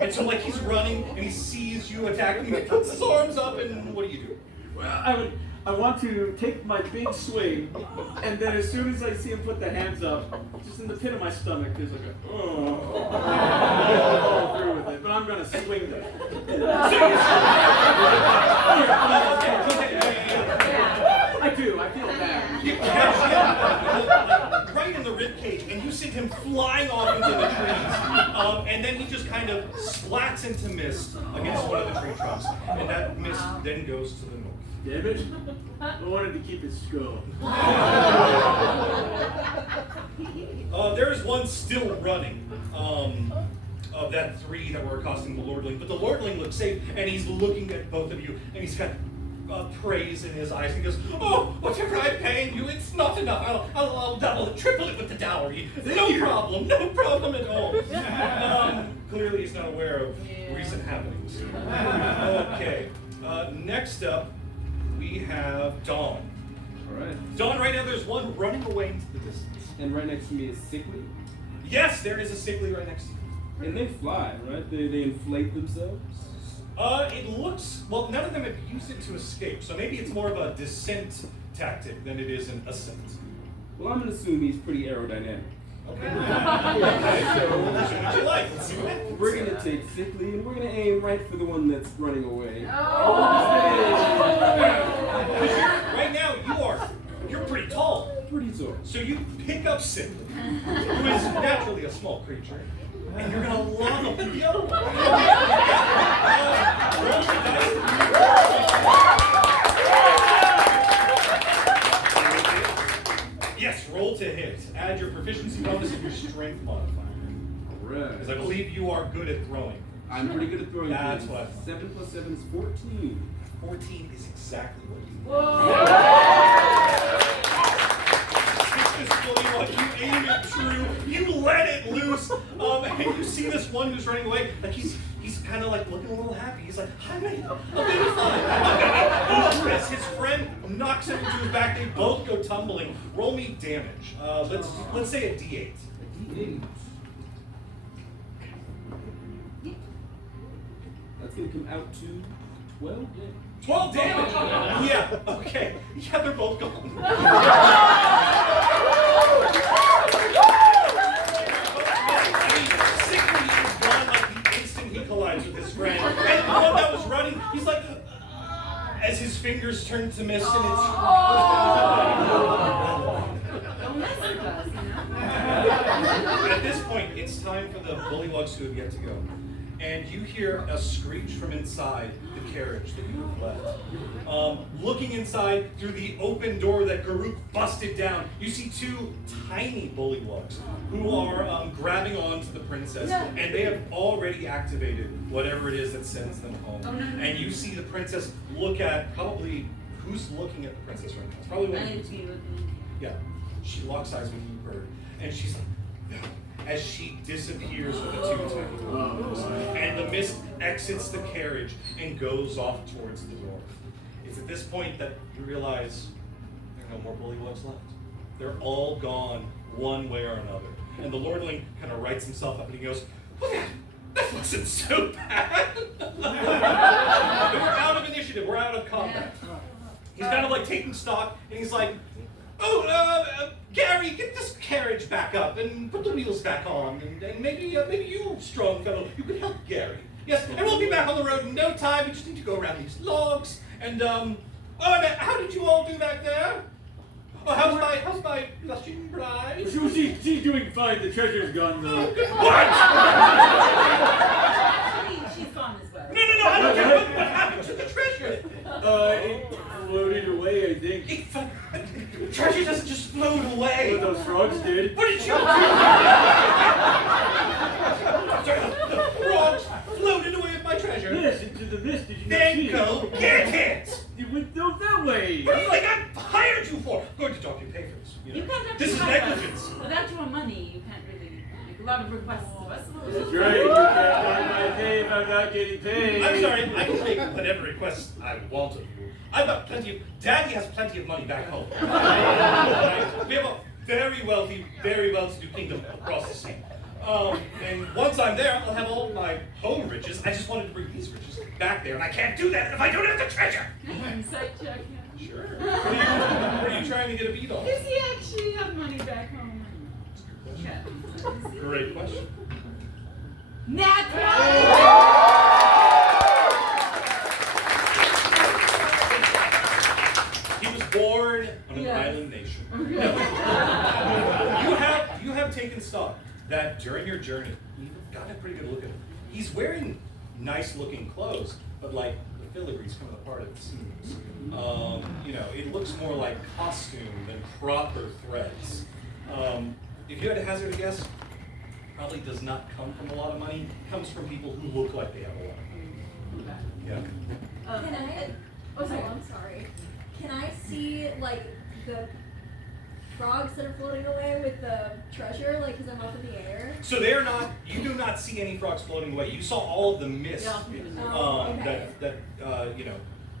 And so like he's running and he sees you attacking him, he puts his arms up, and what do you do? Well, I want to take my big swing, and then as soon as I see him put the hands up, just in the pit of my stomach, there's like a, I'll follow through with it, but I'm gonna swing them. I do, I feel bad. You catch him right in the ribcage, and you send him flying off into the trees, and then he just kind of splats into mist against one of the tree trunks, and that mist then goes to the north. Damn it. I wanted to keep his skull. There's one still running of that 3 that were accosting the lordling, but the lordling looks safe, and he's looking at both of you, and he's got praise in his eyes, and he goes, "Oh, whatever I'm paying you, it's not enough. I'll double it, triple it with the dowry. No problem at all." Clearly he's not aware of recent happenings. Okay, next up, we have Dawn. Alright. Dawn, right now there's one running away into the distance. And right next to me is Sickly. Yes, there is a sickly right next to you. And they fly, right? They inflate themselves. It looks, well, none of them have used it to escape, so maybe it's more of a descent tactic than it is an ascent. Well, I'm gonna assume he's pretty aerodynamic. Okay. Okay, so what you like? Let's see what happens. We're gonna take Sickly and we're gonna aim right for the one that's running away. Right now, you're pretty tall. Pretty tall. So you pick up Sickly, who is naturally a small creature, and you're gonna lob him in the other one. Roll the dice. Because I believe you are good at throwing. I'm pretty good at throwing. That's things. what. 7 plus 7 is 14. 14 is exactly what you need. Whoa! This bullywug, you aim it true, you let it loose, and you see this one who's running away, like he's kind of like looking a little happy. He's like, hi mate, I'll be fine. As his friend knocks him into his back, they both go tumbling. Roll me damage. Let's say a D8. D8. That's gonna come out to 12 damage. 12 damage! Yeah, okay. Yeah, they're both gone. Sickly is gone like the instant he collides with his friend. And the one that was running, he's like, as his fingers turn to mist and it's... Don't mess with us, you know? At this point, it's time for the bullywugs who have yet to go. And you hear a screech from inside the carriage that you have left. Looking inside through the open door that Garuk busted down, you see two tiny bullywugs who are grabbing onto the princess, and they have already activated whatever it is that sends them home. Oh, no. And you see the princess look at probably who's looking at the princess right now. It's probably one of you. Yeah, she locks eyes with you, Bird, and she's like, no. As she disappears with the two tiny bullywugs, and the mist exits the carriage and goes off towards the north. It's at this point that you realize there are no more bullywugs left. They're all gone one way or another. And the lordling kind of writes himself up and he goes, well, that wasn't so bad. We're out of initiative, we're out of combat. He's kind of like taking stock and he's like, oh, Gary, get this carriage back up and put the wheels back on, and maybe you, strong fellow, you could help Gary. Yes, and we'll be back on the road in no time. We just need to go around these logs. And and how did you all do back there? Oh, how's my blushing bride? She's doing fine. The treasure's gone though. What? She's gone as well. No, I don't care. What happened to the treasure? It floated away, I think. Treasure doesn't just float away. What those frogs did. What did you do? Sorry, the frogs floated away with my treasure. Yes, into the mist. Did you not Then see go it? get it! It went that way. What do you think I hired you for? I'm going to talk to you pay for this. You can't have This is too much negligence. Without your money, you can't really make a lot of requests of us. That's right. You can't get my pay if I'm not getting paid. I'm sorry, I can make whatever requests I want of you. I've got Daddy has plenty of money back home. We have a very wealthy, very well-to-do kingdom across the sea. And once I'm there, I'll have all my home riches. I just wanted to bring these riches back there, and I can't do that if I don't have the treasure. Insight check. Sure. What are you trying to get a beat on? Does he actually have money back home? Yeah. Great question. Nat He was born on an island nation. You have taken stock that during your journey, you've gotten a pretty good look at him. He's wearing nice looking clothes, but like the filigree's coming apart at the seams. It looks more like costume than proper threads. If you had to hazard a guess, probably does not come from a lot of money. It comes from people who look like they have a lot of money. Yeah. Can I? Oh, sorry. I'm sorry. Can I see like the frogs that are floating away with the treasure, like because I'm up in the air? So they are not. You do not see any frogs floating away. You saw all of the mist Okay. that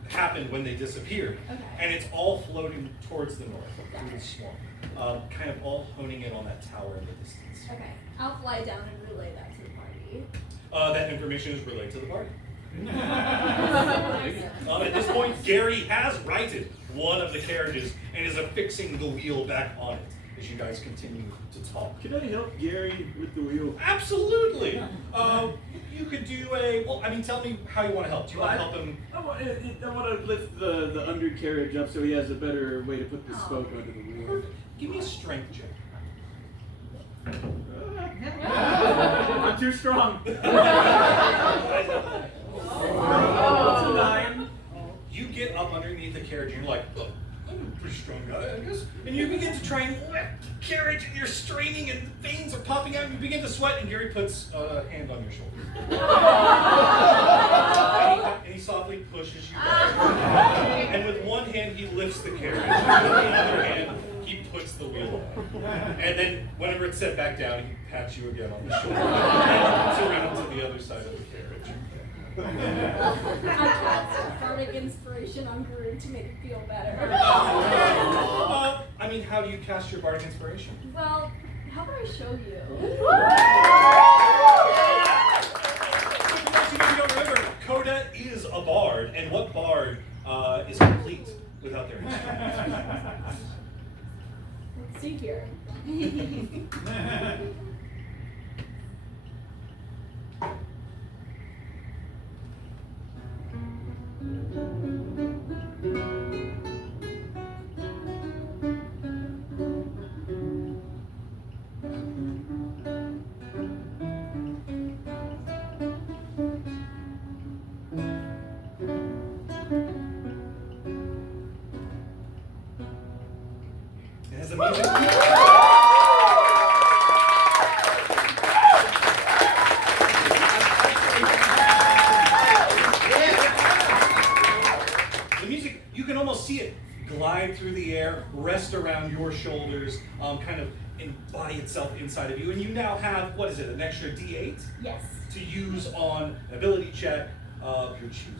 happened when they disappeared, Okay. and it's all floating towards the north through the swamp, kind of all honing in on that tower in the distance. Okay. I'll fly down and relay that to the party. That information is relayed to the party. At this point, Gary has righted one of the carriages and is affixing the wheel back on it as you guys continue to talk. Can I help Gary with the wheel? Absolutely. You could do tell me how you want to help. Do you want to help him? I want to lift the undercarriage up so he has a better way to put the spoke under the wheel. Give me a strength check. I'm too strong. Oh. It's a 9. You get up underneath the carriage and you're like, oh, pretty strong guy, I guess. And you begin to try and lift the carriage, and you're straining, and the veins are popping out, and you begin to sweat, and Gary puts a hand on your shoulder. and he softly pushes you back. And with one hand, he lifts the carriage. With the other hand, he puts the wheel on. And then, whenever it's set back down, he pats you again on the shoulder. And moves around to the other side of the carriage. I cast bardic inspiration on Guru to make it feel better. I mean, how do you cast your bardic inspiration? Well, how about I show you? For those of you who don't remember, Coda is a bard, and what bard is complete without their instruments? Let's see here. It has a music. The music, you can almost see it glide through the air, rest around your shoulders, kind of embody itself inside of you, and you now have, what is it, an extra D8 Yes. to use on an ability check of your choosing.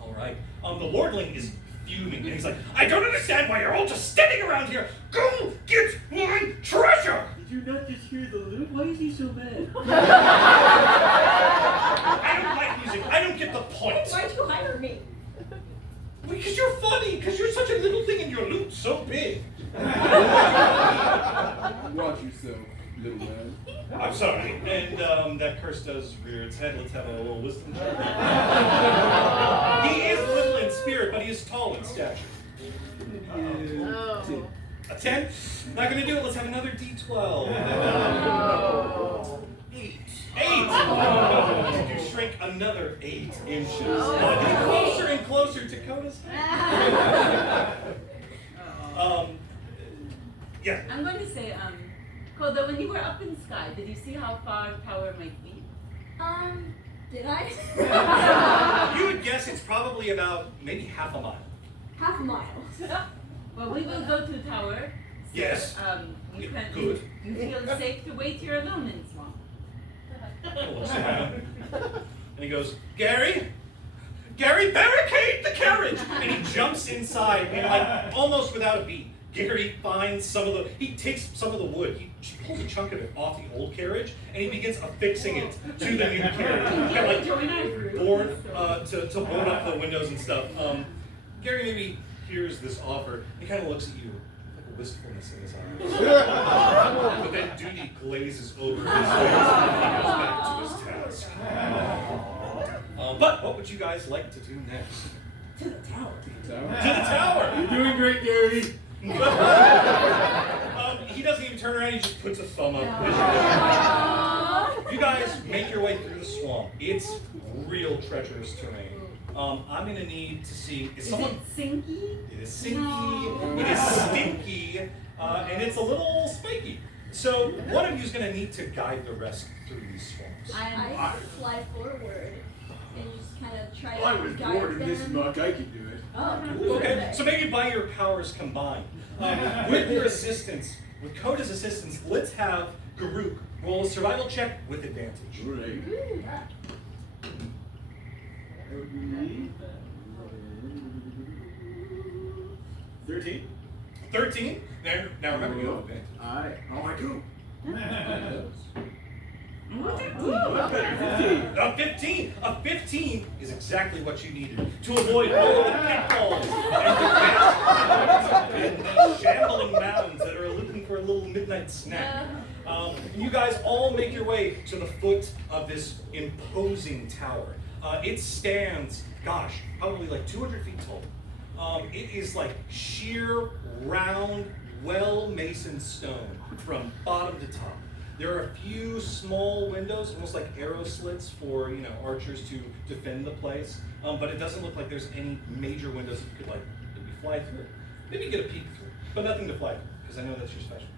All right. The Lordling is fuming, and he's like, I don't understand why you're all just standing around here. Go get my treasure! Did you not just hear the loot? Why is he so mad? I don't like music. I don't get the point. Why'd you hire me? Because you're funny. Because you're such a little thing and your loot's so big. Watch yourself, little man. I'm sorry. And that curse does rear its head. Let's have a little wisdom check. He is little in spirit, but he is tall in stature. Oh. A 10? Not going to do it. Let's have another D12. Oh. 8. 8! You do shrink another 8 inches. Getting closer and closer to Coda's head. Yeah. I'm going to say, Coda, when you were up in the sky, did you see how far power might be? Did I? You would guess it's probably about maybe half a mile. Half a mile. Well, we will go to the tower. Yes. You Yeah, can. good. You feel safe to wait here alone in the swamp. Looks around. And he goes, Gary, barricade the carriage! And he jumps inside, and like almost without a beat, Gary finds he takes some of the wood, he pulls a chunk of it off the old carriage, and he begins affixing it to the new carriage. Kind of like board, to board up the windows and stuff. Gary maybe hears this offer, he kind of looks at you, like a wistfulness in his eyes. But then duty glazes over his face, and he goes back to his task. But what would you guys like to do next? To the tower. To the tower! You're doing great, Gary. He doesn't even turn around, he just puts a thumb up. You guys make your way through the swamp. It's real treacherous terrain. I'm gonna need to see, Is it sinky? It is sinky, No. it is stinky, and it's a little spiky. So one of you is gonna need to guide the rest through these swamps. I fly forward and just kind of try to I was guide born in this them. muck. I can do it. Oh, Okay, so maybe by your powers combined, with your assistance, with Coda's assistance, let's have Garuk roll a survival check with advantage. Great. Ooh. 13. 13. Now remember, you have advantage. I do. Ooh. Better, 15. A 15. A 15 is exactly what you needed to avoid all the pitfalls and the shambling mounds that are looking for a little midnight snack. You guys all make your way to the foot of this imposing tower. It stands, gosh, probably like 200 feet tall. It is like sheer, round, well-masoned stone from bottom to top. There are a few small windows, almost like arrow slits for archers to defend the place, but it doesn't look like there's any major windows that you could maybe fly through. maybe get a peek through, but nothing to fly through, because I know that's your special.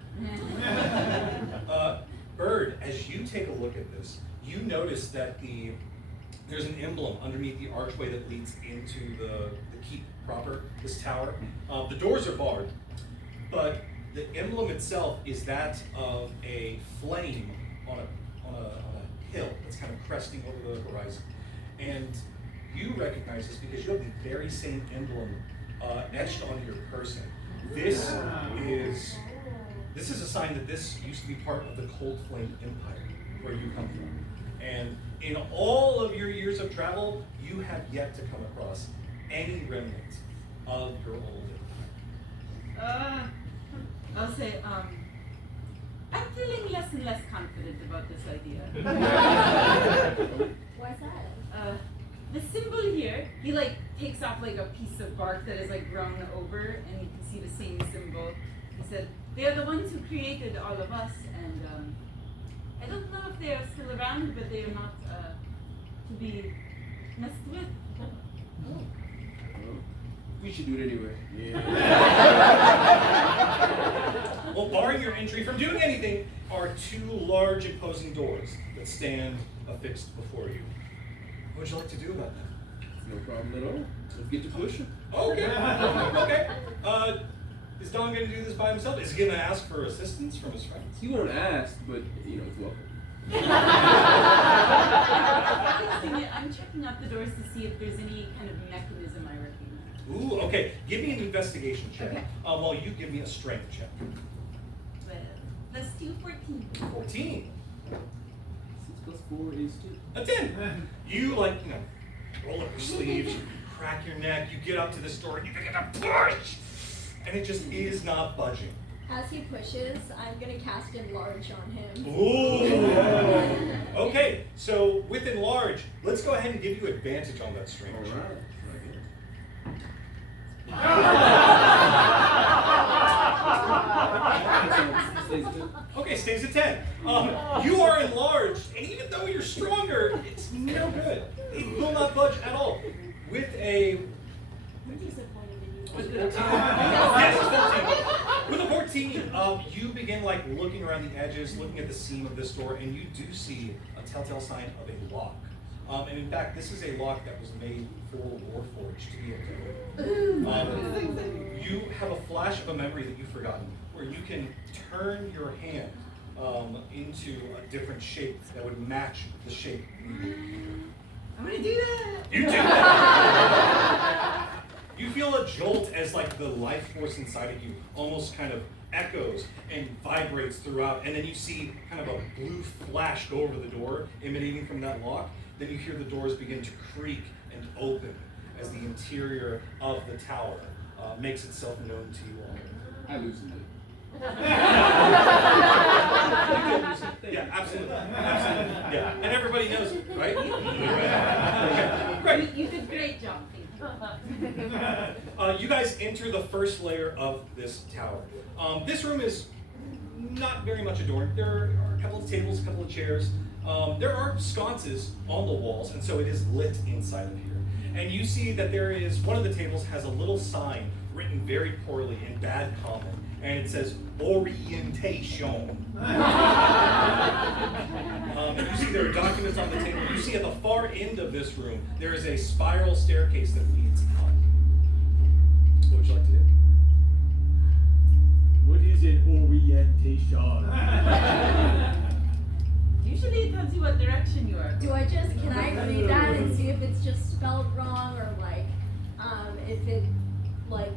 Bird, as you take a look at this, you notice that there's an emblem underneath the archway that leads into the keep proper, this tower. The doors are barred, but the emblem itself is that of a flame on a hill that's kind of cresting over the horizon. And you recognize this because you have the very same emblem etched onto your person. This is a sign that this used to be part of the Cold Flame Empire, where you come from. And in all of your years of travel, you have yet to come across any remnant of your old empire. I'll say, I'm feeling less and less confident about this idea. Why's that? The symbol here, he like takes off like a piece of bark that is like grown over, and you can see the same symbol. He said, they are the ones who created all of us, and I don't know if they are still around, but they are not to be messed with. Well, we should do it anyway. Yeah. Well, barring your entry from doing anything are two large imposing doors that stand affixed before you. What would you like to do about that? No problem at all. Let's get to pushing. Okay. Okay. Is Don going to do this by himself? Is he going to ask for assistance from his friends? He won't ask, but it's welcome. I'm checking out the doors to see if there's any kind of mechanism I recognize. Ooh, okay. Give me an investigation check. Okay. While you give me a strength check. Well, let's do 14. 14. 6 + 4 is 2. A 10. You roll up your sleeves, you crack your neck, you get up to this door and you begin to push, and it just is not budging. As he pushes, I'm gonna cast Enlarge on him. Ooh. Okay, so with Enlarge, let's go ahead and give you advantage on that strength All check. right. Okay, stays at 10. You are enlarged, and even though you're stronger, it's no good. It will not budge at all. With a I'm disappointed in you. yes, it's 14. With a 14, you begin looking around the edges, looking at the seam of this door, and you do see a telltale sign of a lock. And in fact, this is a lock that was made for Warforged to be able to open. You have a flash of a memory that you've forgotten, where you can turn your hand into a different shape that would match the shape. I'm gonna do that. You do that. You feel a jolt as the life force inside of you almost kind of echoes and vibrates throughout, and then you see kind of a blue flash go over the door emanating from that lock. Then you hear the doors begin to creak and open as the interior of the tower makes itself known to you all. I loosened it. Yeah, absolutely. Absolutely. Yeah, and everybody knows it, right? Okay, great. You did a great job. Thank you. You guys enter the first layer of this tower. This room is not very much adorned. There are a couple of tables, a couple of chairs. There are sconces on the walls, and so it is lit inside of here. And you see that there is, one of the tables has a little sign written very poorly in bad common, and it says, orientation. And you see there are documents on the table. You see at the far end of this room, there is a spiral staircase that leads up. What would you like to do? What is an orientation? Usually it tells you what direction you are. Can I read that and see if it's just spelled wrong or if it, why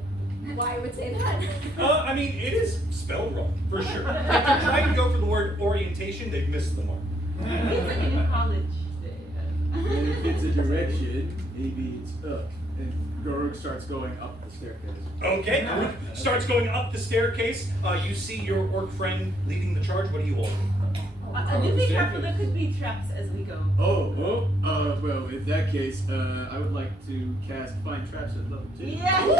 I would say that? I mean, it is spelled wrong, for sure. If they're trying to go for the word orientation, they've missed the mark. It's like in college. And if it's a direction, maybe it's up. And Garuk starts going up the staircase. Okay, Garuk starts going up the staircase. You see your orc friend leading the charge. What do you all do? Be careful, there could be traps as we go. Well, in that case, I would like to cast Find Traps at level 2. Yeah! So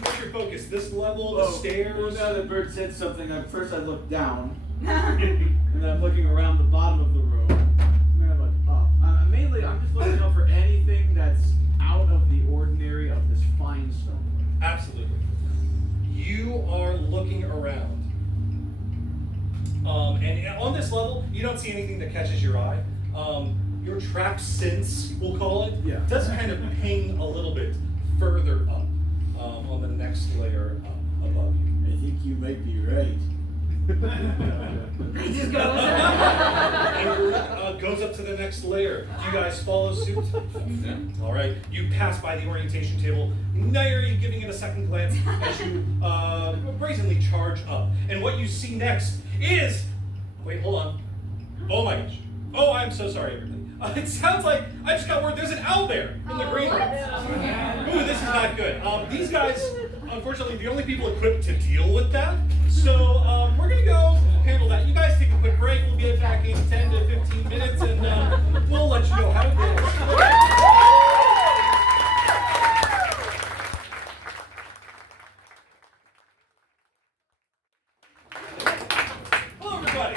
what's your focus? This level, the stairs? Well, now that Bird said something, first I look down, and then I'm looking around the bottom of the room, and then I look up. Mainly, I'm just looking out for anything that's out of the ordinary looking around. And on this level, you don't see anything that catches your eye. Your trap sense, we'll call it, does kind of ping a little bit further up on the next layer above you. I think you might be right. He just goes. And goes up to the next layer. Do you guys follow suit? Yeah. All right. You pass by the orientation table. Neither are you giving it a second glance as you brazenly charge up. And what you see next is... Wait, hold on. Oh my gosh. Oh, I'm so sorry, everybody. It sounds like I just got word there's an owl bear in the green room. Ooh, this is not good. These guys, unfortunately, the only people equipped to deal with that. So we're going to go handle that. You guys take a quick break. We'll be back in 10 to 15 minutes, and we'll let you know how it goes. Hello, everybody.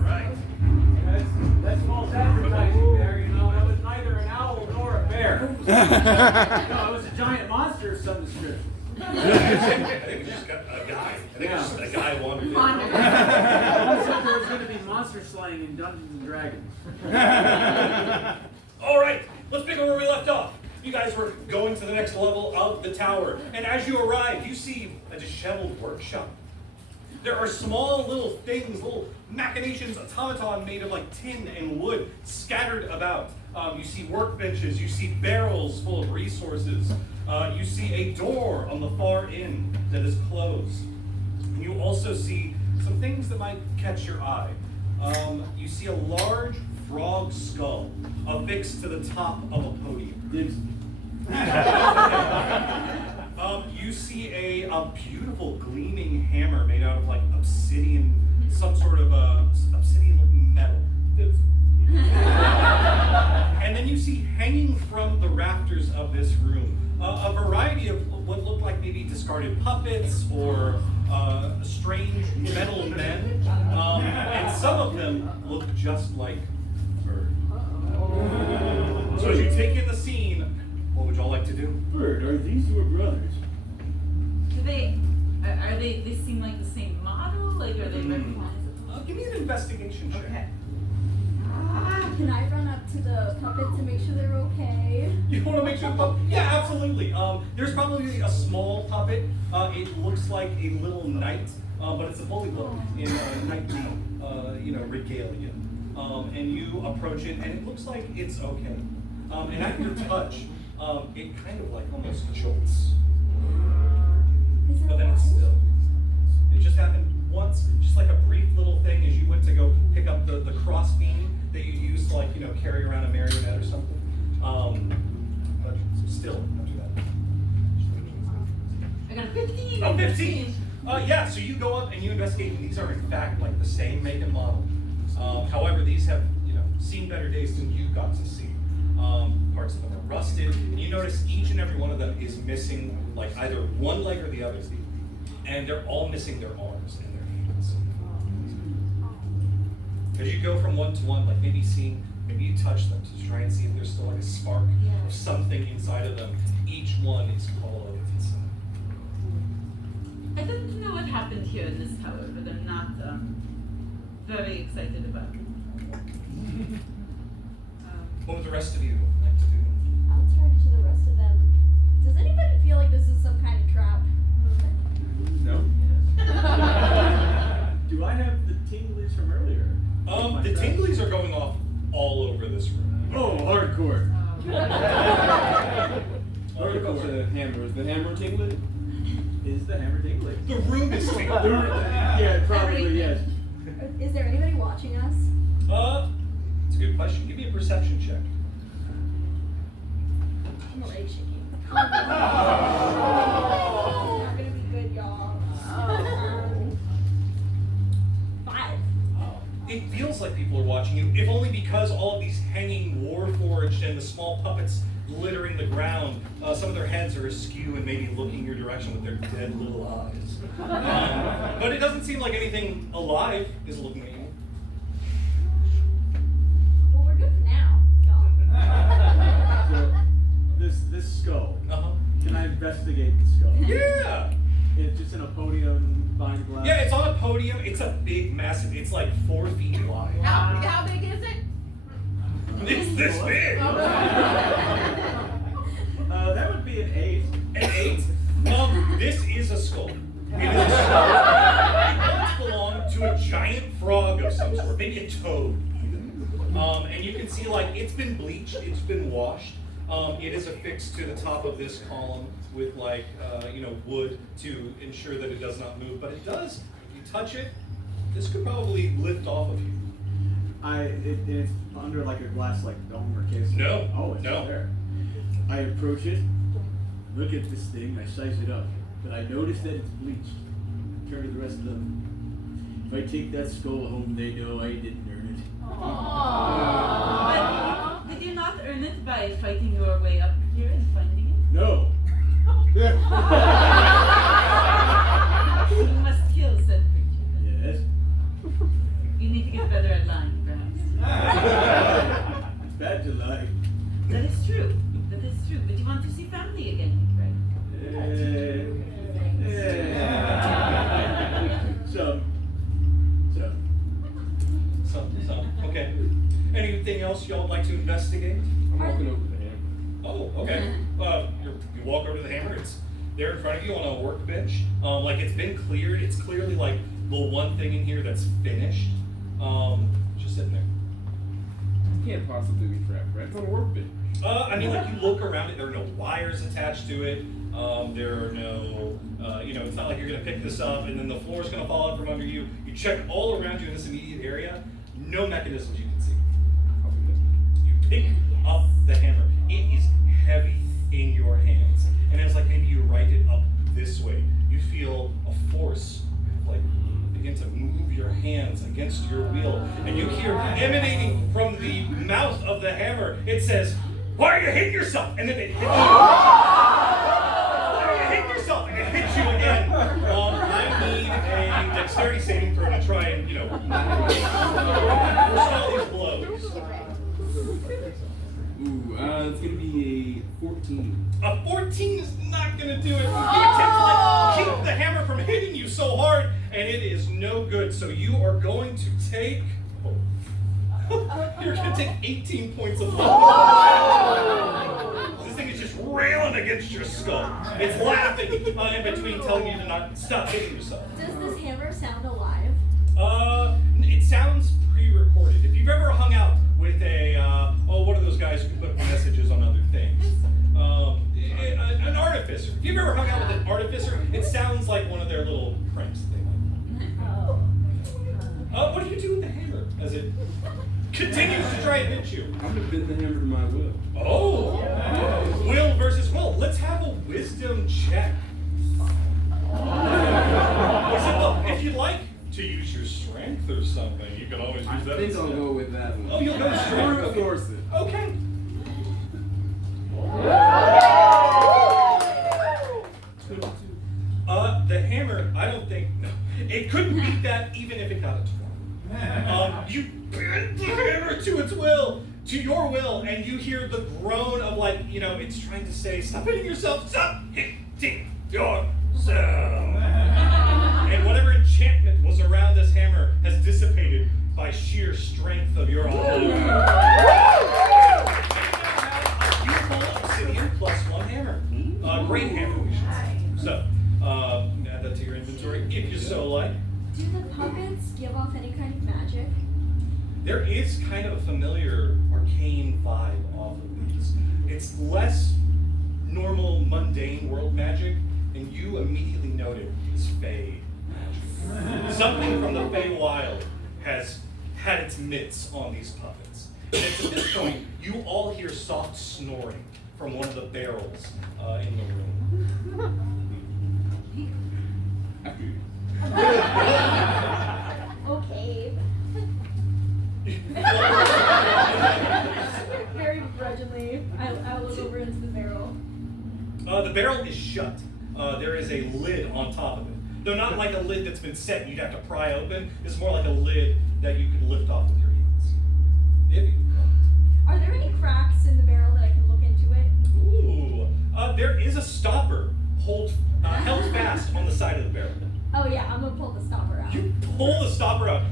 Right. That's false advertising there, you know. That was neither an owl nor a bear. No, it was a giant monster of some description. I think we just got a guy. I think it's just a guy wandered in. I said there was going to be monster slaying in Dungeons and Dragons. All right, let's pick up where we left off. You guys were going to the next level of the tower, and as you arrive, you see a disheveled workshop. There are small little things, little machinations, automaton made of like tin and wood scattered about. You see workbenches, you see barrels full of resources. You see a door on the far end that is closed. And you also see some things that might catch your eye. You see a large frog skull affixed to the top of a podium. You see a beautiful gleaming hammer made out of like obsidian, some sort of obsidian metal. And then you see hanging from the rafters of this room a variety of what look like maybe discarded puppets or strange metal men. And some of them look just like birds. So as you take in the scene, what would y'all like to do? Bird, are these your brothers? They seem like the same model? Like, are they recognizable? Give me an investigation check. Okay. Can I run up to the puppet to make sure they're okay? You want to make sure? Yeah, absolutely. There's probably a small puppet. It looks like a little knight, but it's a bully book in knightly, regalia. And you approach it, and it looks like it's okay. And at your touch, it kind of like almost jolts. But then it's still. It just happened once, just like a brief little thing as you went to go pick up the crossbeam that you use to carry around a marionette or something. But still, after that. I got a 15. Oh, 15! Yeah, so you go up and you investigate, and these are in fact like the same make and model. However, these have, seen better days than you got to see. Parts of them are rusted, and you notice each and every one of them is missing like either one leg or the other. And they're all missing their arms and their hands. As you go from one to one, like maybe you touch them to try and see if there's still like a spark of something inside of them. Each one is hollow inside. I don't know what happened here in this tower, but I'm not very excited about it. What would the rest of you like to do? I'll turn to the rest of them. Does anybody feel like this is some kind of trap? No? Do I have the tinglies from earlier? The tinglies are going off all over this room. Oh, hardcore. What about the hammer? Is the hammer tingling? Is the hammer tingly? The room is tingling. Yeah, probably, yes. Is there anybody watching us? It's a good question. Give me a perception check. I'm already shaking. Not gonna be good, y'all. 5. It feels like people are watching you, if only because all of these hanging warforged and the small puppets littering the ground, some of their heads are askew and maybe looking your direction with their dead little eyes. But it doesn't seem like anything alive is looking at you. Well, we're good for now, y'all. So, this skull, Uh-huh. It's a big, massive. It's like 4 feet wide. How big is it? It's this big. That would be an 8. An 8. This is a skull. It is a skull. It once belonged to a giant frog of some sort, maybe a toad. And you can see, like, it's been bleached, it's been washed. It is affixed to the top of this column with, like, wood to ensure that it does not move. But it does. If you touch it, this could probably lift off of you. It's under like a glass like dome or case. No. Oh, it's No. there. I approach it. Look at this thing. I size it up, but I notice that it's bleached. Turn to the rest of them. If I take that skull home, they know I didn't earn it. But did you not earn it by fighting your way up here and finding it? No. You must kill said creature. Yes. You need to get better at lying, perhaps. It's bad to lie. That is true. That is true. But you want to see family again, right? Some. Okay. Anything else y'all would like to investigate? I'm walking over the hammer. Oh, okay. You walk over to the hammer. It's there in front of you on a workbench. Like it's been cleared. It's clearly like the one thing in here that's finished. Just sitting there. It can't possibly be trapped, right? It's on a workbench. I mean, like you look around it. There are no wires attached to it. There are no, it's not like you're gonna pick this up and then the floor's gonna fall out from under you. You check all around you in this immediate area. No mechanisms you can see. You pick up the hammer. It is heavy in your hands. And it's like maybe you right it up this way. You feel a force like begin to move your hands against your wheel. And you hear emanating from the mouth of the hammer, it says, "Why are you hitting yourself?" And then it hits you. Why are you hitting yourself? And it hits you again. I need a dexterity saving throw to try and, forestall these blows. Ooh, it's gonna be a 14. A 14 is not gonna do it. You attempt to keep the hammer from hitting you so hard, and it is no good. So you are going to take. You're gonna take 18 points of damage. This thing is just railing against your skull. It's laughing in between, telling you to not stop hitting yourself. Does this hammer sound alive? It sounds pre-recorded. If you've ever hung out with what are those guys who can put messages on other things? An artificer. If you've ever hung out with an artificer, it sounds like one of their little pranks that they like. What do you do with the hammer as it continues to try and hit you? I'm gonna bend the hammer to my will. Oh! Will versus will. Let's have a wisdom check. If you'd like to use your strength or something, you can always use I that. think I'll go with that one. Oh, you'll go strength. Reinforce it. Okay. 22. The hammer, I don't think, no. It couldn't beat that even if it got a 20. You bend the hammer to its will, to your will, and you hear the groan of it's trying to say, stop hitting yourself, stop hitting yourself. And whatever enchantment was around this hammer has dissipated by sheer strength of your own. You now have a beautiful obsidian +1 hammer. Great hammer, we should say. So, add that to your inventory if you so like. Do the puppets give off any kind of magic? There is kind of a familiar arcane vibe off of these. It's less normal, mundane world magic, and you immediately noted is Fey magic. Something from the Fey Wild has had its mitts on these puppets. And it's at this point, you all hear soft snoring from one of the barrels in the room. Okay. Very begrudgingly, I look over into the barrel. The barrel is shut. There is a lid on top of it. Though not like a lid that's been set and you'd have to pry open. It's more like a lid that you could lift off with your hands. If you want. Are there any cracks in the barrel that I can look into it? Ooh. There is a stopper held fast on the side of the barrel. Oh yeah, I'm gonna pull the stopper out. You pull the hop around.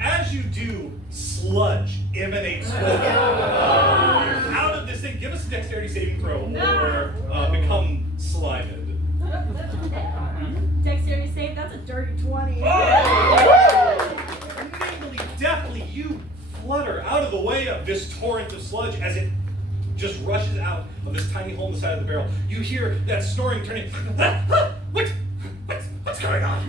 As you do, sludge emanates out of this thing. Give us a dexterity saving throw or become slimed. Dexterity save, that's a dirty 20. Nimbly, deftly, you flutter out of the way of this torrent of sludge as it just rushes out of this tiny hole in the side of the barrel. You hear that snoring turning. What's going on?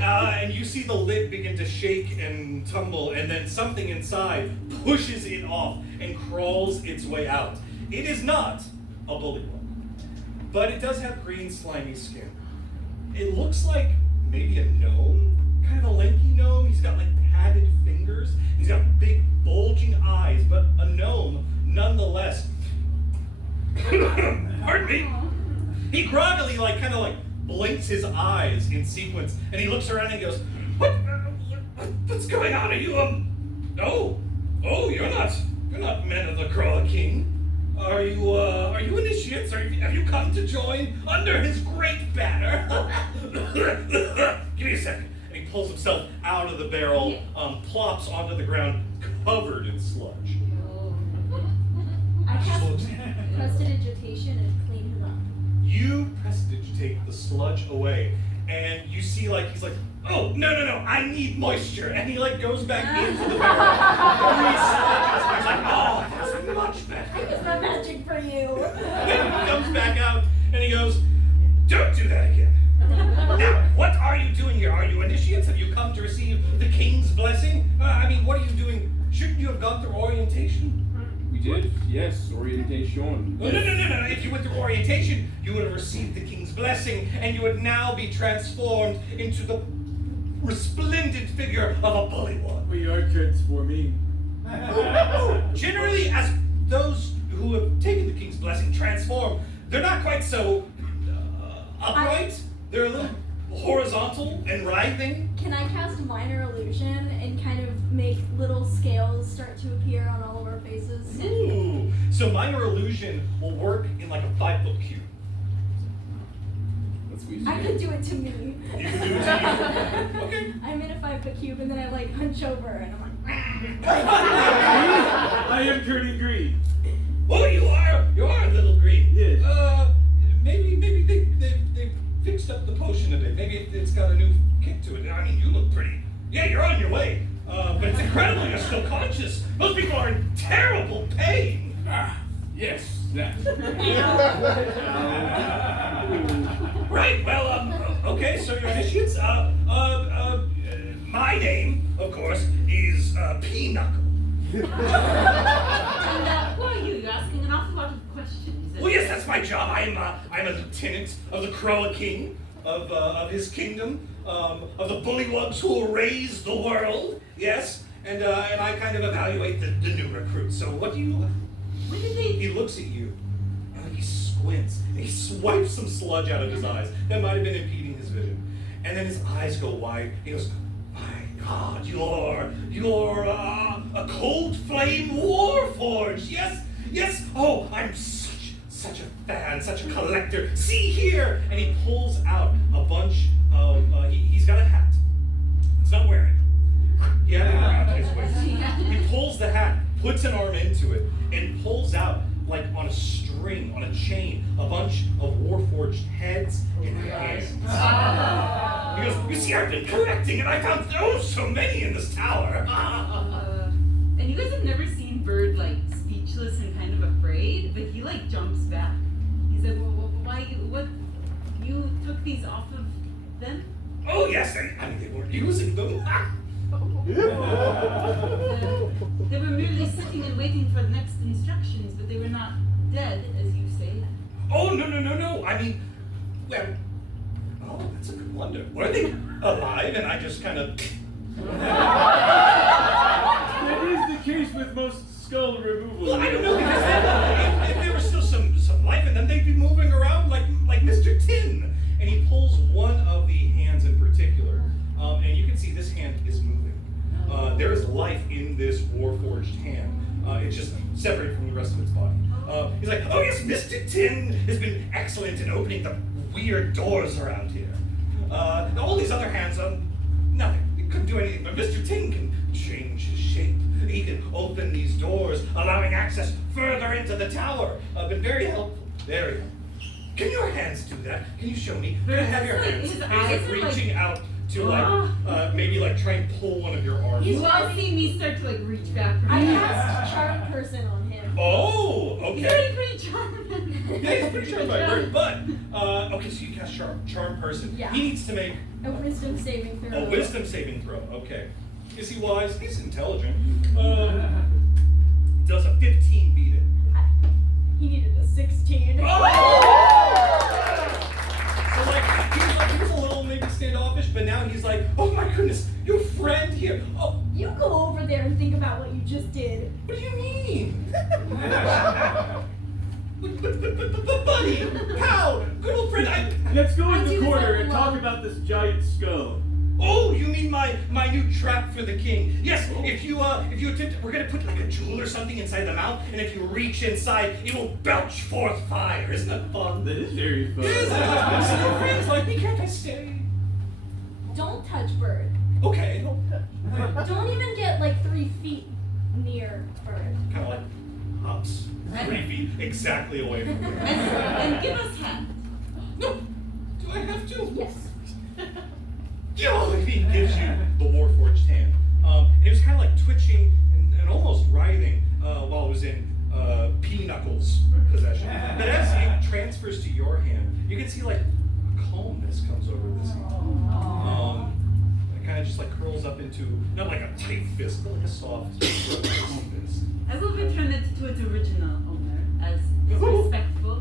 And you see the lid begin to shake and tumble, and then something inside pushes it off and crawls its way out. It is not a bullywug, but it does have green, slimy skin. It looks like maybe a gnome, kind of a lanky gnome. He's got like padded fingers. He's got big, bulging eyes, but a gnome nonetheless. Pardon me. He groggily, kind of blinks his eyes in sequence, and he looks around and he goes, What's going on? Are you you're not men of the Craw King. Are you initiates? Have you come to join under his great banner? Give me a second. And he pulls himself out of the barrel, plops onto the ground, covered in sludge. I cast prestidigitation and clean him up. You prestidigitate the sludge away, and you see he's like, oh, no, I need moisture. And he goes back into the barrel. Re-sludges. He's like, oh, that's much better. I use my magic for you. Then he comes back out and he goes, don't do that again. Now, what are you doing here? Are you initiates? Have you come to receive the king's blessing? What are you doing? Shouldn't you have gone through orientation? We did, yes, orientation. No. If you went through orientation, you would have received the king's blessing, and you would now be transformed into the resplendent figure of a bullywug. We are transforming. Generally, as those who have taken the king's blessing transform, they're not quite so upright. They're a little horizontal and writhing. Can I cast minor illusion and kind of make little scales start to appear on all of our faces? Ooh. So minor illusion will work in a 5-foot cube. Let's squeeze I could do it to me. You can do it to you. Okay. I'm in a 5-foot cube and then I hunch over and I'm I am turning green. Oh, you are a little green. Yes. Maybe they fixed up the potion a bit. Maybe it's got a new kick to it. You look pretty. Yeah, you're on your way. But it's incredible you're still conscious. Those people are in terrible pain. Yes, that. Right, well, okay, so your initiates, my name, of course, is P-Knuckle. And who are you? You're asking an awful lot of questions. Well, yes, that's my job. I'm a lieutenant of the Craw King, of his kingdom, of the bullywugs who will raise the world, yes, and I kind of evaluate the new recruits. So what do you... When did they... He looks at you, and he squints, and he swipes some sludge out of his eyes. That might have been impeding his vision. And then his eyes go wide. He goes, my God, you're a cold flame warforged. Yes. Oh, I'm such a fan, such a collector. See here, and he pulls out a bunch of. He's got a hat. He's not wearing it. He had it around his waist. He pulls the hat, puts an arm into it, and pulls out, on a string, on a chain, a bunch of warforged heads and hands. He goes, you see, I've been collecting, and I found so many in this tower. And you guys have never seen Bird speechless and kind of afraid, but he jumps back. He said, well, why you took these off of them? Oh yes, they weren't using them. They were merely sitting and waiting for the next instructions, but they were not dead, as you say. Oh, no. That's a good wonder. Were they alive? And I just kind of... That is the case with most skull removal. Well, I don't know, because if there was still some life in them, they'd be moving around like Mr. Tin. And he pulls one of the hands in particular, and you can see this hand is moving. There is life in this warforged hand. It's just separated from the rest of its body. He's like, oh yes, Mr. Tin has been excellent in opening the weird doors around here. All these other hands, nothing. couldn't do anything, but Mr. Ting can change his shape. He can open these doors, allowing access further into the tower. Been very helpful, very helpful. Can your hands do that? Can you show me? Can I have your hands? His He's eyes like are reaching out to Oh. maybe like try and pull one of your arms. You will see me start to like reach back. I cast Charm Person on him. Oh, He's okay. already pretty charming. Yeah, he's pretty sharp by bird, but okay, so you cast charm person. Yeah. He needs to make A wisdom saving throw. a wisdom saving throw. Okay. Is he wise? He's intelligent. Does a 15 beat it? He needed a 16. So like he was a little maybe standoffish, but now he's like, oh my goodness, your friend here. Oh, You go over there and think about what you just did. what do you mean? But buddy, how? Good old friend, Let's go I in do the this corner all and talk alone. about this giant skull. Oh, you mean my new trap for the king? Yes. If you attempt, we're gonna put like a jewel or something inside the mouth, and if you reach inside, it will belch forth fire. Isn't that fun? That is very fun. Yes. So your friends like me, can't I stay? Don't touch Bird. Okay. Don't even get like 3 feet near Bird. Kind of like hops 3 feet exactly away from you. And give us hand. No. Do I have to? Yes. Oh, he gives you the Warforged hand. And it was kind of like twitching and almost writhing while it was in P-Knuckles' possession. But as it transfers to your hand, you can see like a calmness comes over this hand. It kind of just like curls up into, not like a tight fist, but like a soft fist. I will return it to its original owner as is respectful.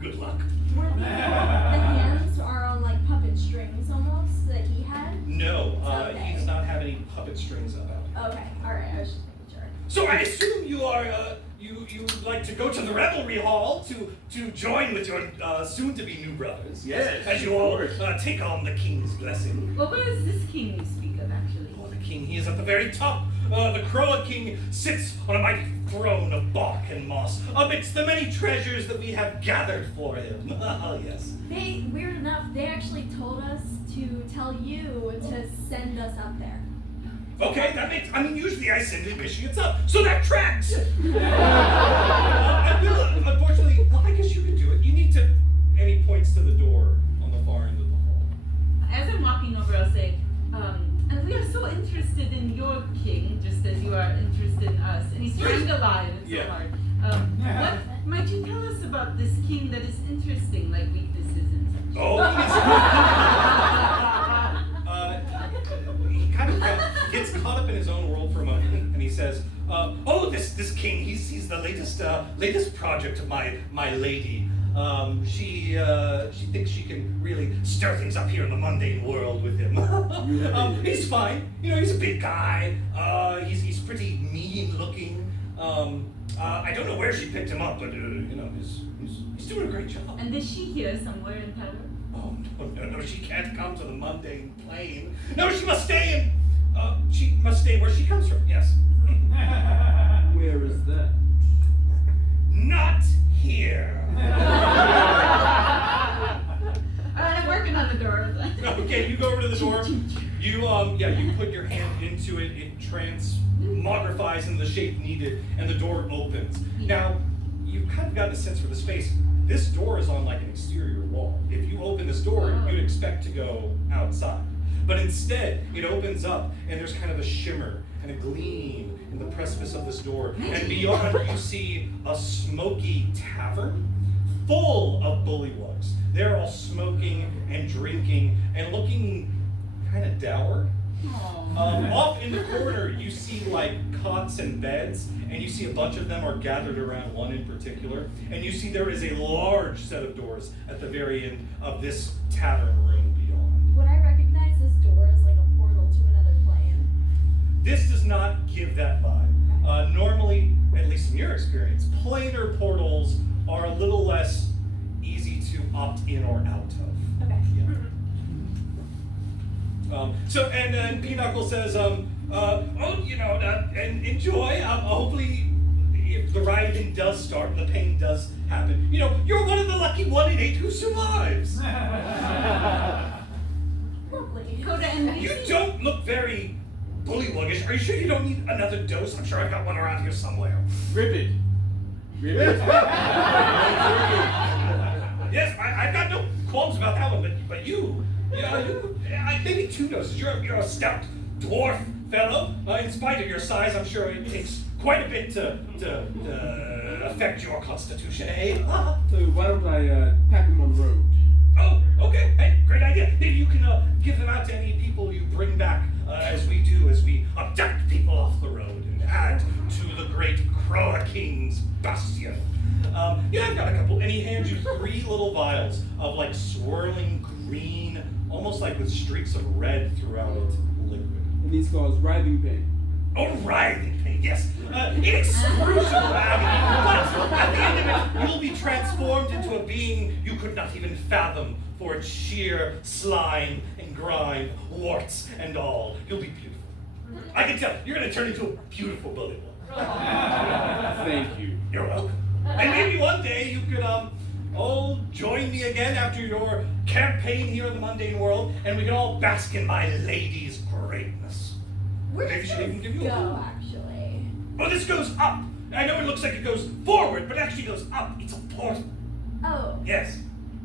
Good luck. Were the hands are on like puppet strings almost that he had? No, Okay. he does not have any puppet strings about. Okay, alright, I was just making sure. So I assume you are you like to go to the revelry hall to join with your soon-to-be new brothers. Yes, as you of all course. take on the king's blessing. Well, what is this king you speak of, actually? Oh, the king, he is at the very top. The Croa king sits on a mighty throne of bark and moss, amidst the many treasures that we have gathered for him. Oh, yes. They, weird enough, they actually told us to tell you to send us up there. Okay, that makes, I mean, usually I send initiates up, so that tracks! I will, unfortunately, well, I guess you could do it. You need to, and he points to the door on the far end of the hall. As I'm walking over, I'll say, and we are so interested in your king, just as you are interested in us. And he's trying to lie, it's Yeah. so hard. What might you tell us about this king that is interesting, like weaknesses and such? Oh, he kind of gets caught up in his own world for a moment, and he says, "Oh, this king, he's the latest project of my lady. She thinks she can really stir things up here in the mundane world with him. He's fine. You know, he's a big guy. He's pretty mean looking. I don't know where she picked him up, but you know, he's doing a great job. And is she here somewhere in tower? Oh, no, she can't come to the mundane plane. No, she must stay where she comes from, yes. Where is that? Not here. I'm working on the door. Okay, you go over to the door. You put your hand into it. It transmogrifies into the shape needed, and the door opens. Now, you've kind of gotten a sense for the space. This door is on like an exterior wall. If you open this door, you'd expect to go outside. But instead, it opens up, and there's kind of a shimmer and a gleam in the precipice of this door. And beyond, you see a smoky tavern full of bullywugs. They're all smoking and drinking and looking kind of dour. Off in the corner, you see like cots and beds, and you see a bunch of them are gathered around one in particular. And you see there is a large set of doors at the very end of this tavern room beyond. Would I recognize this door as like a portal to another plane? This does not give that vibe. Normally, at least in your experience, planar portals are a little less easy to opt in or out of. Okay. And then Pinochle says, and enjoy. Hopefully, if the rioting does start and the pain does happen, you're one of the lucky 1 in 8 who survives. Lovely. Coda and You don't look very bullywuggish. Are you sure you don't need another dose? I'm sure I've got one around here somewhere. Ribbit. Ribbit. Yes, I've got no qualms about that one, but you maybe 2 doses. You're a stout dwarf fellow. In spite of your size, I'm sure it takes quite a bit to affect your constitution, eh? So why don't I pack him on the road? Oh, okay. Hey, great idea. Maybe you can give them out to any people you bring back, as we abduct people off the road and add to the great Croa King's bastion. I've got a couple, and he hands you 3 little vials of like swirling green, almost like with streaks of red throughout it, liquid. And these cause writhing pain. Oh, writhing pain, yes. In excruciating agony, but at the end of it, you'll be transformed into a being you could not even fathom for its sheer slime and grime, warts and all. You'll be beautiful. I can tell, you're going to turn into a beautiful bullywug. Thank you. You're welcome. And maybe one day you could, all join me again after your campaign here in the mundane world, and we can all bask in my lady's greatness. Where Maybe does she even give you this a go, actually? Well, this goes up. I know it looks like it goes forward, but it actually goes up. It's a portal. Oh, Yes.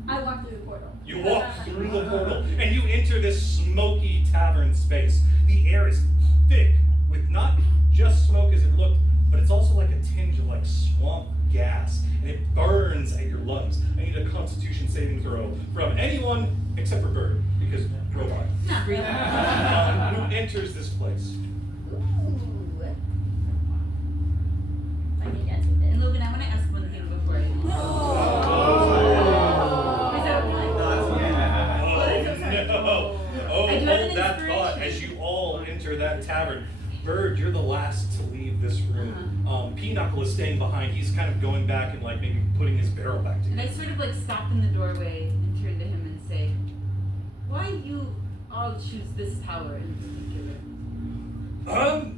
I walked through the portal. You walk through the portal, and you enter this smoky tavern space. The air is thick with not just smoke as it looked, but it's also like a tinge of like swamp gas, and it burns at your lungs. I need a Constitution saving throw from anyone except for Bird, because robot. Not really. Who enters this place? Ooh. I can guess with it. And Logan, I want to ask one thing before I leave. Is that okay? No. Oh, I do have an hold that thought inspiration. as you all enter that tavern. Bird, you're the last to leave this room. Pinochle is staying behind. He's kind of going back and like maybe putting his barrel back And I together. sort of like stop in the doorway and turn to him and say, why do you all choose this tower in particular?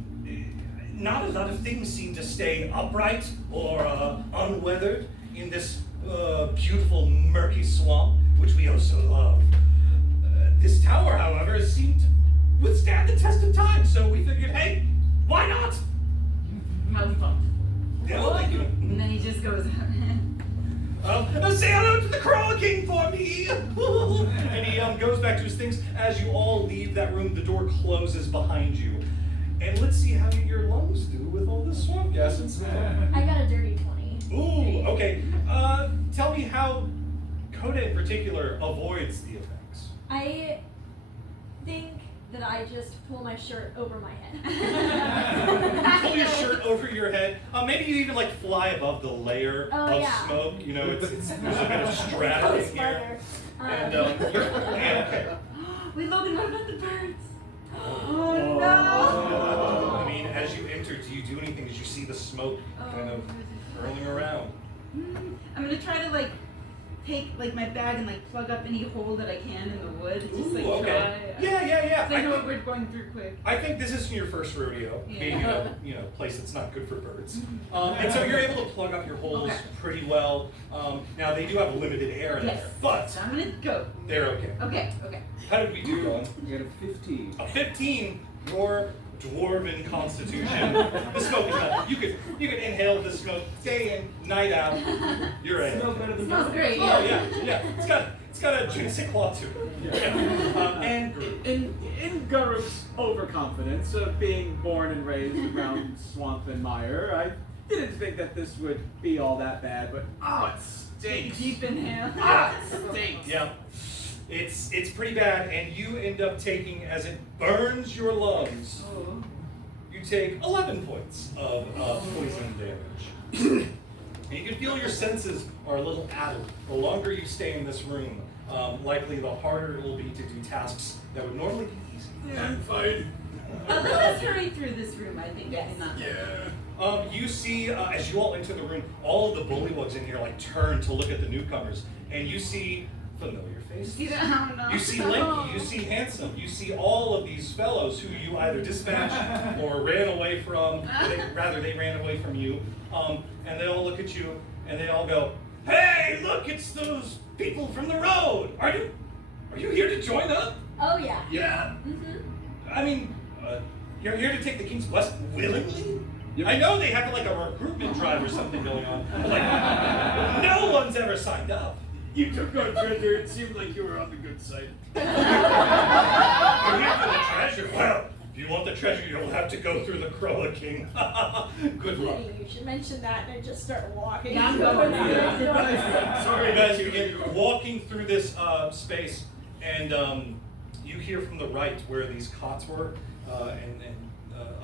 Not a lot of things seem to stay upright or unweathered in this beautiful murky swamp, which we oh so love. This tower, however, has seemed to withstand the test of time, so we figured, hey, why not? How thoughtful. Yeah, thank you. And then he just goes, Say hello to the Croa King for me! And he goes back to his things. As you all leave that room, the door closes behind you. And let's see how your lungs do with all this swamp gas and smoke. I got a dirty 20. Ooh, okay. Tell me how Coda in particular avoids the effects. I think that I just pull my shirt over my head. Pull your shirt over your head. Maybe you even like fly above the layer Oh, of yeah. smoke. You know, there's a bit of strata in here. And okay. wait, Logan, what about the birds? Oh, no! I mean, as you enter, do you do anything? As you see the smoke kind of curling around? I'm gonna try to like take like my bag and like plug up any hole that I can in the wood. Just like Ooh, okay. try. Yeah. 'Cause I know we're going through quick. I think this isn't your first rodeo, Yeah. being in a place that's not good for birds. And so you're able to plug up your holes Okay. pretty well. Now they do have limited air in Yes. there, but So I'm gonna go. they're okay. Okay. How did we do, Don? We got a 15. A 15, your dwarven constitution. The smoke is not. You could inhale the smoke day in, night out. You're in. Smells better than Smells great. Oh yeah. It's got a je ne sais quoi to it. Yeah. And In Garuk's overconfidence of being born and raised around swamp and mire, I didn't think that this would be all that bad, but it stinks. Deep inhale. It stinks. yeah, it's pretty bad, and you end up taking, as it burns your lungs, Oh. you take 11 points of poison damage. And you can feel your senses are a little addled. The longer you stay in this room, likely the harder it will be to do tasks that would normally be easy. Yeah, I'm fine. Let us hurry through this room, I think. Yes. You see, as you all enter the room, all of the bullywugs in here like turn to look at the newcomers, and you see familiar faces. See that? I don't know. You see Lanky, you see Handsome, you see all of these fellows who you either dispatched or ran away from, or they ran away from you, and they all look at you, and they all go, "Hey, look, it's those people from the road! Are you here to join up?" Oh yeah. Yeah. Mhm. I mean, you're here to take the king's blessing willingly? Yep. I know they have like a recruitment drive or something going on, but like, no one's ever signed up. You took our treasure. It seemed like you were on the good side. You're here for the treasure. Well, if you want the treasure, you'll have to go through the Croa King. Good luck. Hey, you should mention that and I just start walking. Yeah, I'm going. Sorry, guys, you begin walking through this space, and you hear from the right where these cots were, and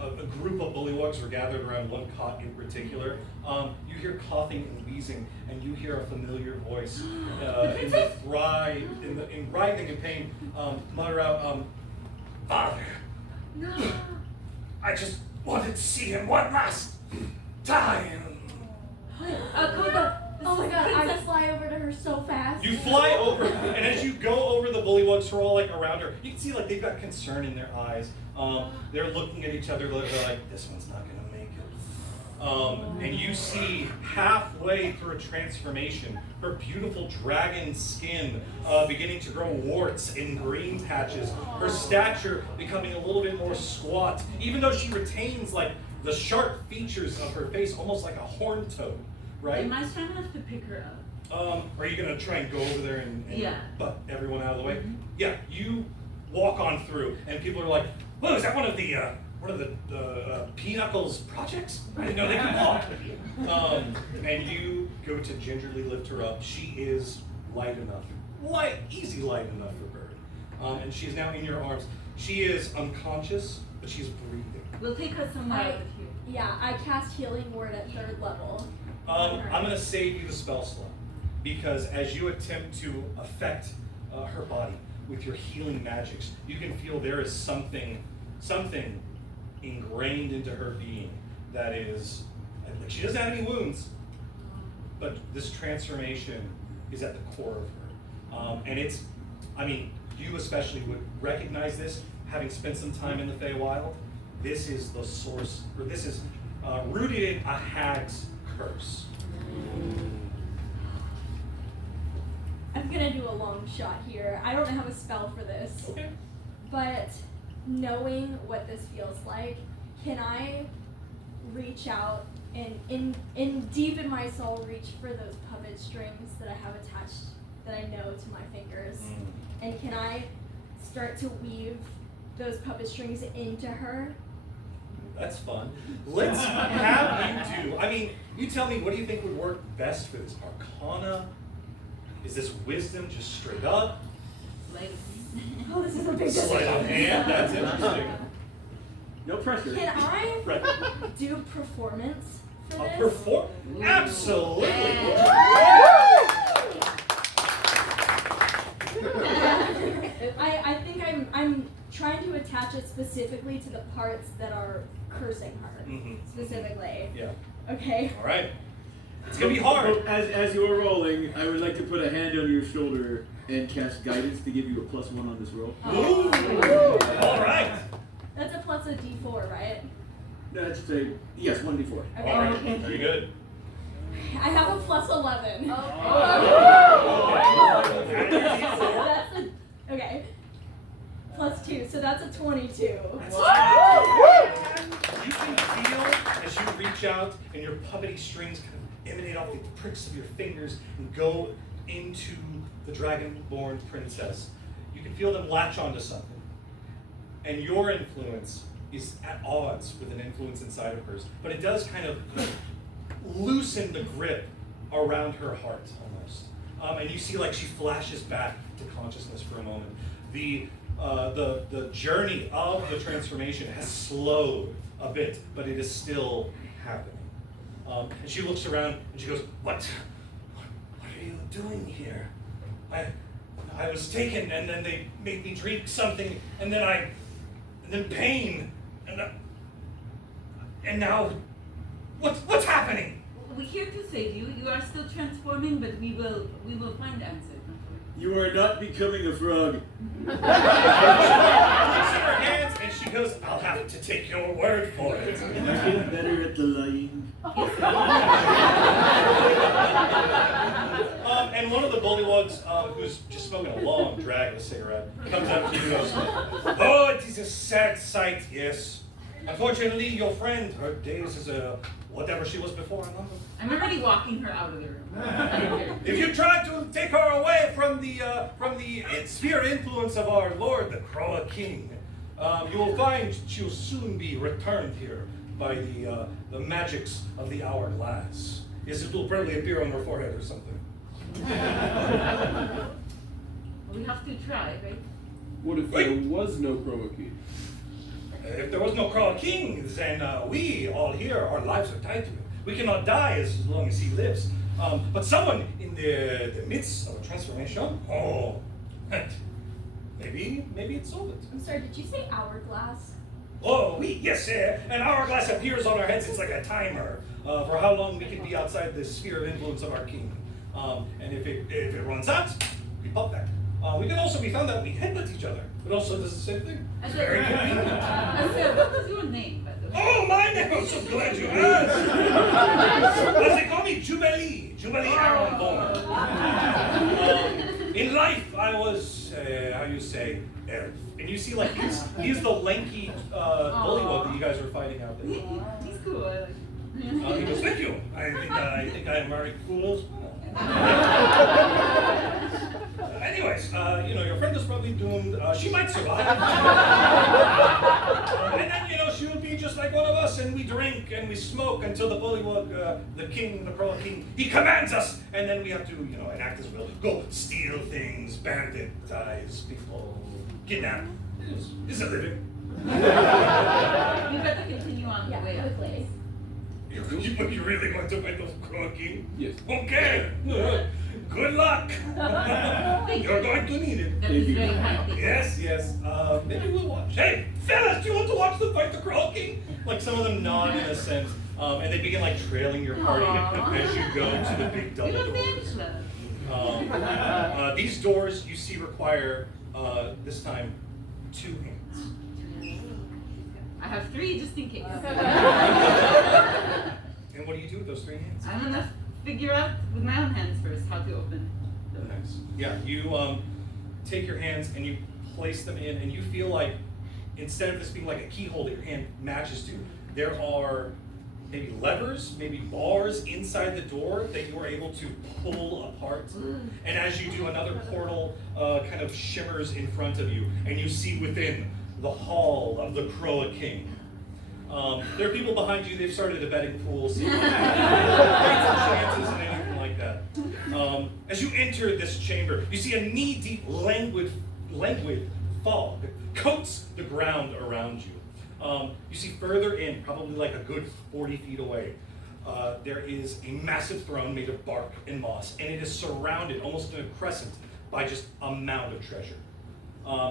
a group of bullywugs were gathered around one cot in particular. You hear coughing and wheezing, and you hear a familiar voice in writhing in pain mutter out, "Father, No. I just wanted to see him one last time." Coda. Oh my god, I just fly over to her so fast. You fly over, and as you go over the bullywugs who are all like around her, you can see like they've got concern in their eyes. They're looking at each other. They're like, "This one's not gonna make it." And you see halfway through a transformation, her beautiful dragon skin beginning to grow warts and green patches. Her stature becoming a little bit more squat, even though she retains like the sharp features of her face, almost like a horned toad. Right? Am I strong enough to pick her up? Are you gonna try and go over there and Yeah. butt everyone out of the way? Mhm. Yeah, you walk on through, and people are like, "Whoa, is that one of the Pinocchle's projects? I didn't know they could walk." And you go to gingerly lift her up. She is light enough, easy light enough for her, and she's now in your arms. She is unconscious, but she's breathing. We'll take her somewhere out of here. Yeah, I cast Healing Word at 3rd level. I'm going to save you the spell slot, because as you attempt to affect her body with your healing magics, you can feel there is something ingrained into her being that is, like, she doesn't have any wounds, but this transformation is at the core of her. And it's, I mean, you especially would recognize this, having spent some time in the Feywild. This is the source, or this is rooted in a hag's curse. I'm gonna do a long shot here. I don't have a spell for this. Okay. But knowing what this feels like, can I reach out and in deep in my soul reach for those puppet strings that I have attached that I know to my fingers? And can I start to weave those puppet strings into her? That's fun. Let's have you do. I mean, you tell me, what do you think would work best for this? Arcana? Is this wisdom just straight up? Oh, this is a big Sleight of hand? That's interesting. No pressure. Can I Right. do performance for this? Perform? Absolutely. I think I'm trying to attach it specifically to the parts that are cursing her. Specifically. Yeah. Okay. All right. It's gonna be hard. Well, as you are rolling, I would like to put a hand on your shoulder and cast guidance to give you a +1 on this roll. Ooh. All right. That's a plus a D4, right? That's yes, 1d4. Okay. All right. Very good. I have a plus 11. Add your D4. That's a, okay. Plus 2, so that's a 22. That's you can feel as you reach out and your puppety strings kind of emanate off the pricks of your fingers and go into the dragonborn princess. You can feel them latch onto something. And your influence is at odds with an influence inside of hers. But it does kind of loosen the grip around her heart almost. And you see like she flashes back to consciousness for a moment. The journey of the transformation has slowed a bit, but it is still happening. And she looks around and she goes, What are you doing here? I was taken, and then they made me drink something, and then pain, and now, what's happening? We're here to save you. You are still transforming, but we will find answers. You are not becoming a frog. She looks at her hands and she goes, I'll have to take your word for it. I get better at the lying. And And one of the bullywugs, who's just smoking a long drag of a cigarette, comes up to you and goes, "Oh, it is a sad sight, yes. Unfortunately, your friend, her days as a whatever she was before, I love her. I'm already walking her out of the room. If you try to take her away from the sphere influence of our Lord, the Croa King, you will find she'll soon be returned here by the magics of the hourglass. Yes, it will probably appear on her forehead or something." We have to try, right? What if there was no Chroma Key? If there was no Croa King, then we all here, our lives are tied to him. We cannot die as long as he lives. But someone in the midst of a transformation, maybe it's solved it. I'm sorry, did you say hourglass? Oh, yes, an hourglass appears on our heads. It's like a timer for how long we can be outside the sphere of influence of our king. And if it runs out, we pop back. We can also be found out we headbutt each other. It also does the same thing. It's very convenient. What was your name, by the way? Oh, my name! I'm so glad you asked. As they call me, Jubilee Aaron Bowman. In life, I was, how you say, elf. And you see, like, he's the lanky bullywug that you guys were fighting out there. He's cool. I like him. He goes, "Thank you. I think I am very cool as well." Anyways, your friend is probably doomed. She might survive. And then, she'll be just like one of us, and we drink and we smoke until the bullywug, the king, the Croa King, he commands us, and then we have to, enact his will. Go steal things, banditize people, kidnap. It's a living. We better continue on the way up. Quickly. You really going to fight the Croa King? Yes. Okay. Good luck. You're going to need it. That is very kind. Yes. Maybe we'll watch. Hey, fellas, do you want to watch them fight the Croa King? Like some of them nod in a sense, and they begin like trailing your party as you go to the big double doors. These doors you see require this time 2 hands. I have 3 just in case. And what do you do with those 3 hands? I'm gonna figure out with my own hands first how to open. Nice. Yeah, you take your hands and you place them in, and you feel like instead of this being like a keyhole that your hand matches to, there are maybe levers, maybe bars inside the door that you are able to pull apart. And as you do, another portal kind of shimmers in front of you, and you see within the hall of the Croa King. There are people behind you. They've started a betting pool, so chances and anything like that. As you enter this chamber, you see a knee-deep, languid fog coats the ground around you. You see further in, probably like a good 40 feet away, there is a massive throne made of bark and moss, and it is surrounded, almost in a crescent, by just a mound of treasure.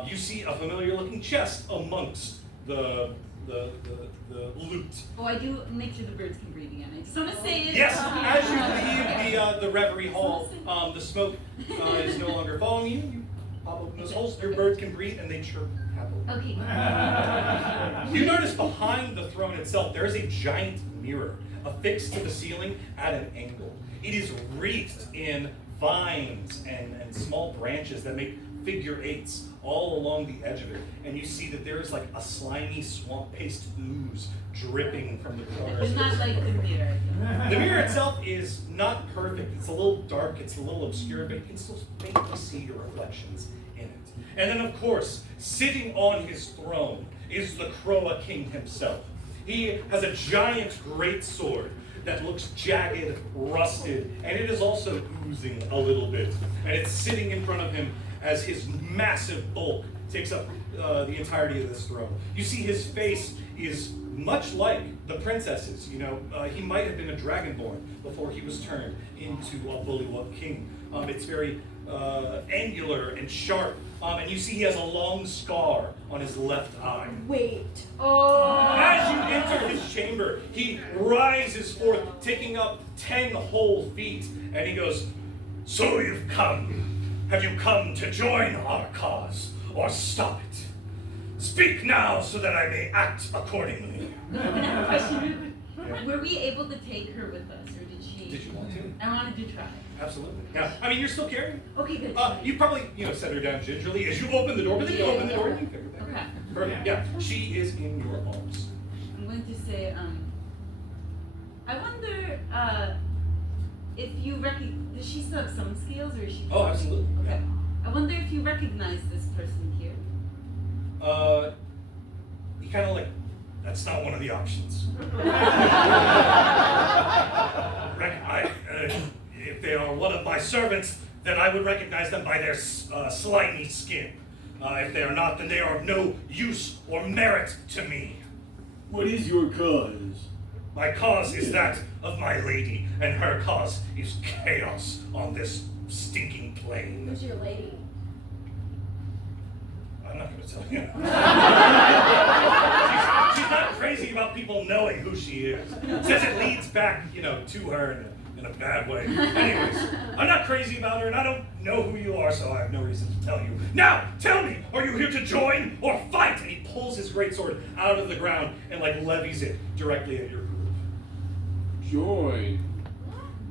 You see a familiar-looking chest amongst the loot. Oh, I do make sure the birds can breathe again. I just want to say it. Yes, as you leave the reverie hall, the smoke is no longer following you. You pop open those holes, your birds can breathe, and they chirp happily. Okay. You notice behind the throne itself, there is a giant mirror affixed to the ceiling at an angle. It is wreathed in vines and small branches that make figure 8s all along the edge of it, and you see that there is like a slimy swamp paste ooze dripping from the corners. It's not like the mirror. The mirror itself is not perfect. It's a little dark, it's a little obscure, but you can still faintly see your reflections in it. And then, of course, sitting on his throne is the Croa King himself. He has a giant great sword that looks jagged, rusted, and it is also oozing a little bit. And it's sitting in front of him as his massive bulk takes up the entirety of this throne. You see his face is much like the princesses. He might have been a dragonborn before he was turned into a bullywug king. It's very angular and sharp, and you see he has a long scar on his left eye. Wait. As you enter his chamber, he rises forth, taking up 10 whole feet, and he goes, "So you've come. Have you come to join our cause, or stop it? Speak now so that I may act accordingly." Can I have a question? Were we able to take her with us, or did she? Did you want to? I wanted to try. Absolutely. Yeah. I mean, you're still carrying. Okay, good. You probably, set her down gingerly as you open the door, but then you open the door and you pick her back. Okay. Perfect. Yeah. She is in your arms. I'm going to say, I wonder, if you does she still have some skills, or is she? Oh, absolutely. Okay. I wonder if you recognize this person here. He kind of that's not one of the options. If they are one of my servants, then I would recognize them by their slimy skin. If they are not, then they are of no use or merit to me. What is your cause? My cause is that of my lady, and her cause is chaos on this stinking plane. Who's your lady? I'm not going to tell you. she's not crazy about people knowing who she is. Says it leads back, to her in a bad way. Anyways, I'm not crazy about her, and I don't know who you are, so I have no reason to tell you. Now, tell me, are you here to join or fight? And he pulls his greatsword out of the ground and levies it directly at your group. Join.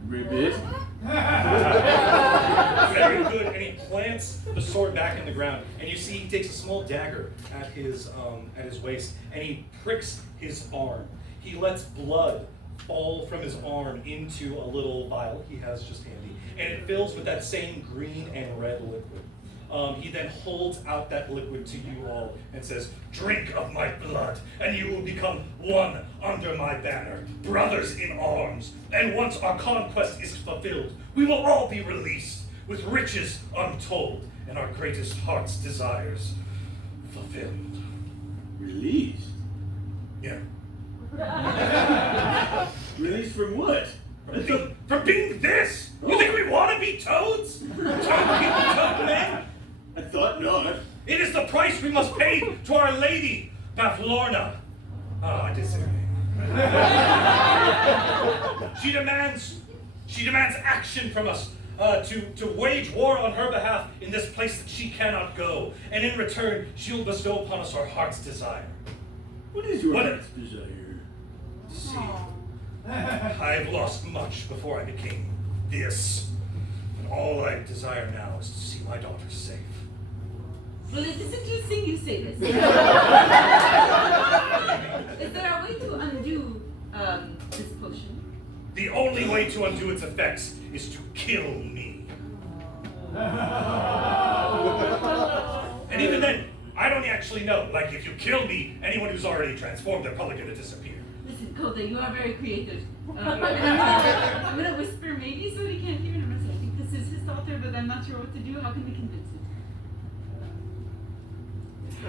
Ribbit. Very good. And he plants the sword back in the ground, and you see he takes a small dagger at his waist, and he pricks his arm. He lets blood fall from his arm into a little vial he has just handy, and it fills with that same green and red liquid. He then holds out that liquid to you all and says, "Drink of my blood, and you will become one under my banner, brothers in arms. And once our conquest is fulfilled, we will all be released with riches untold and our greatest heart's desires fulfilled." Released? Yeah. Released from what? From being this? You think we want to be toads? Toad people, toad men? I thought not. It is the price we must pay to Our Lady, Baflorna. I did say her name. She demands action from us to wage war on her behalf in this place that she cannot go. And in return, she'll bestow upon us our heart's desire. What is your heart's desire? See, I've lost much before I became this. And all I desire now is to see my daughter safe. Well, it is interesting you say this. Is there a way to undo this potion? The only way to undo its effects is to kill me. And even then, I don't actually know. If you kill me, anyone who's already transformed, they're probably going to disappear. Listen, Coda, you are very creative. I'm gonna whisper maybe so he can't hear him. I think this is his daughter, but I'm not sure what to do. How can we convince him?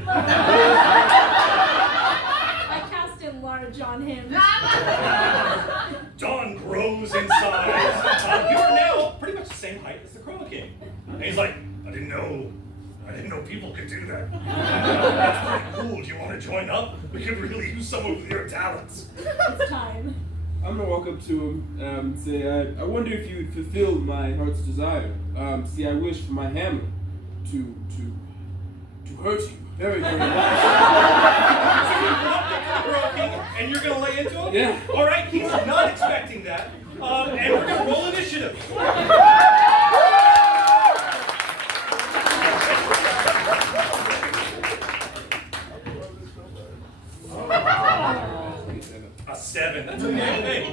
I cast enlarge on him. Dawn grows in size. You are now pretty much the same height as the Crow King. And he's like, I didn't know people could do that. That's pretty cool. Do you want to join up? We could really use some of your talents. It's time. I'm gonna walk up to him and say, I wonder if you fulfilled my heart's desire. See, I wish for my hammer to hurt you very, very much. So you walk up to the Crow King and you're going to lay into him? Yeah. All right, he's not expecting that. And we're going to roll initiative. A 7. That's okay.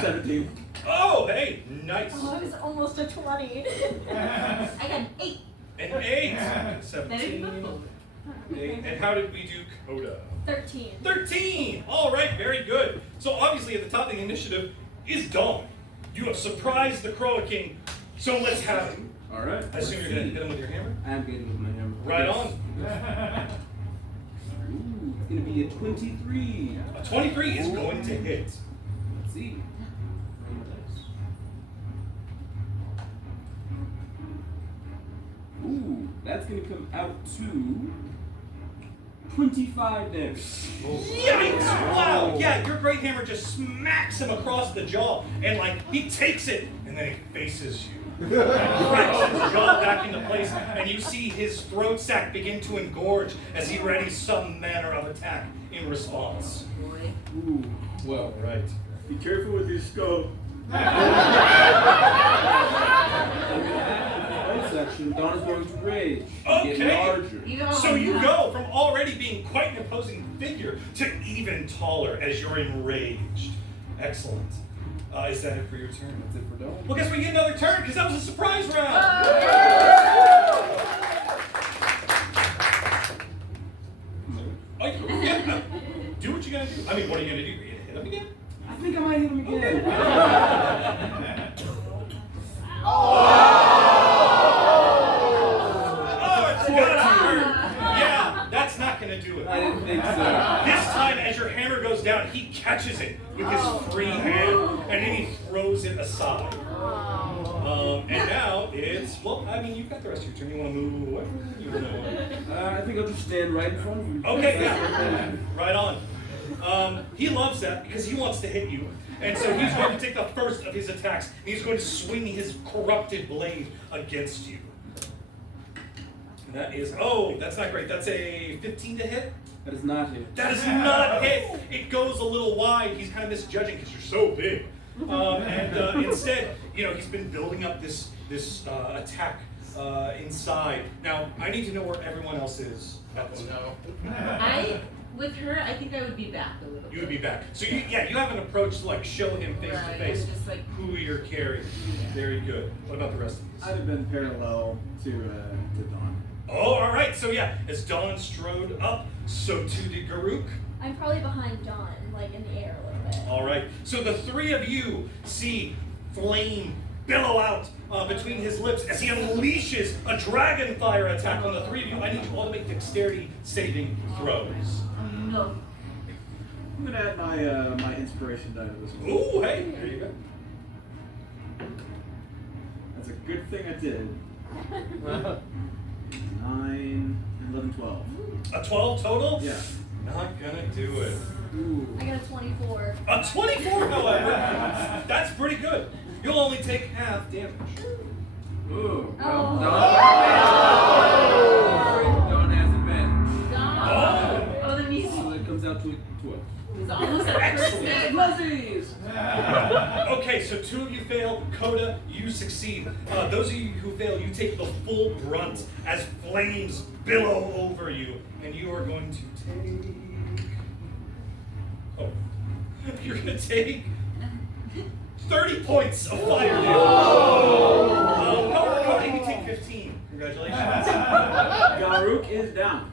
17. Oh, hey, nice. Oh, I was almost a 20. I got an 8. An 8. Very 17. good. 8. And how did we do Coda? 13. 13! All right, very good. So obviously at the top of the initiative is Dawn. You have surprised the Crow King, so let's have it. All right. I assume you're going to hit him with your hammer? I'm getting with my hammer. Right Yes. on. Ooh, it's gonna be a 23. A 23 is going to hit. Let's see. Ooh, that's gonna come out to 25 damage. Yikes! Wow! Yeah, your great hammer just smacks him across the jaw, and he takes it, and then he faces you. cracks his jaw back into place, and you see his throat sac begin to engorge as he readies some manner of attack in response. Boy. Ooh, well, Right. Be careful with your scope. bonus action, Dawn is going to rage. Okay. Get larger. So you go from already being quite an imposing figure to even taller as you're enraged. Excellent. Is that it for your turn? That's it for Dawn. Well, guess we get another turn because that was a surprise round. Oh, yeah. Do what you gotta do. I mean, what are you gonna do? Are you gonna hit him again? I think I might hit him again. Oh, it's gotta hurt. Yeah, that's not gonna do it. I didn't think so. This time, as your hammer goes down, he catches it with his free hand, and then he throws it aside. And now it's, well, I mean, you've got the rest of your turn. You want to move away? You wanna... I think I'll just stand right in front of him. Okay, yeah. Right on. He loves that because he wants to hit you. And so he's going to take the first of his attacks, and he's going to swing his corrupted blade against you. And that is, oh, that's not great. That's a 15 to hit. That is not hit. That is not hit. It goes a little wide. He's kind of misjudging because you're so big. Instead, you know, he's been building up this attack inside. Now, I need to know where everyone else is at this moment. With her, I think I would be back a little bit. You would be back. So you have an approach to like show him face to face just like who you're carrying. Very good. What about the rest of I'd these? have been parallel to Dawn. Oh, all right. So yeah, as Dawn strode up, so too did Garuk. I'm probably behind Dawn, like in the air a little bit. All right. So the three of you see flame billow out between his lips as he unleashes a dragon fire attack on the three of you. I need you all to make dexterity saving throws. no. I'm gonna add my inspiration die to this one. Ooh, hey, there you go. That's a good thing I did. 9, 11, 12. A 12 total? Yeah. Not gonna do it. Ooh. I got a 24. A 24, however. That's pretty good. You'll only take half damage. Ooh. Oh. Well, Dawn has advantage. Oh, the music So it comes out to 12. was almost at first. Fuzzies! Okay, so two of you fail. Coda, you succeed. Those of you who fail, you take the full brunt as flames billow over you. And you are going to take... Oh. You're going to take 30 points of fire damage. However, Coda, you take 15. Congratulations. Garuk is down.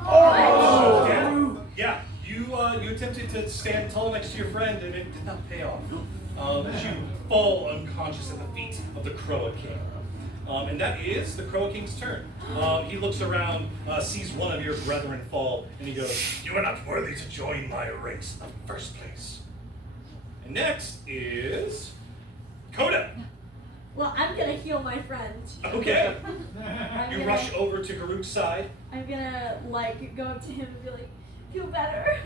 Oh! Yeah, you attempted to stand tall next to your friend, and it did not pay off. As you fall unconscious at the feet of the Croa King. And that is the Croa King's turn. He looks around, sees one of your brethren fall, and he goes, "You are not worthy to join my ranks in the first place." And next is Coda. Well, I'm gonna heal my friend. Okay. I'm You gonna- rush over to Garuk's side. I'm gonna like go up to him and be like, "Feel better."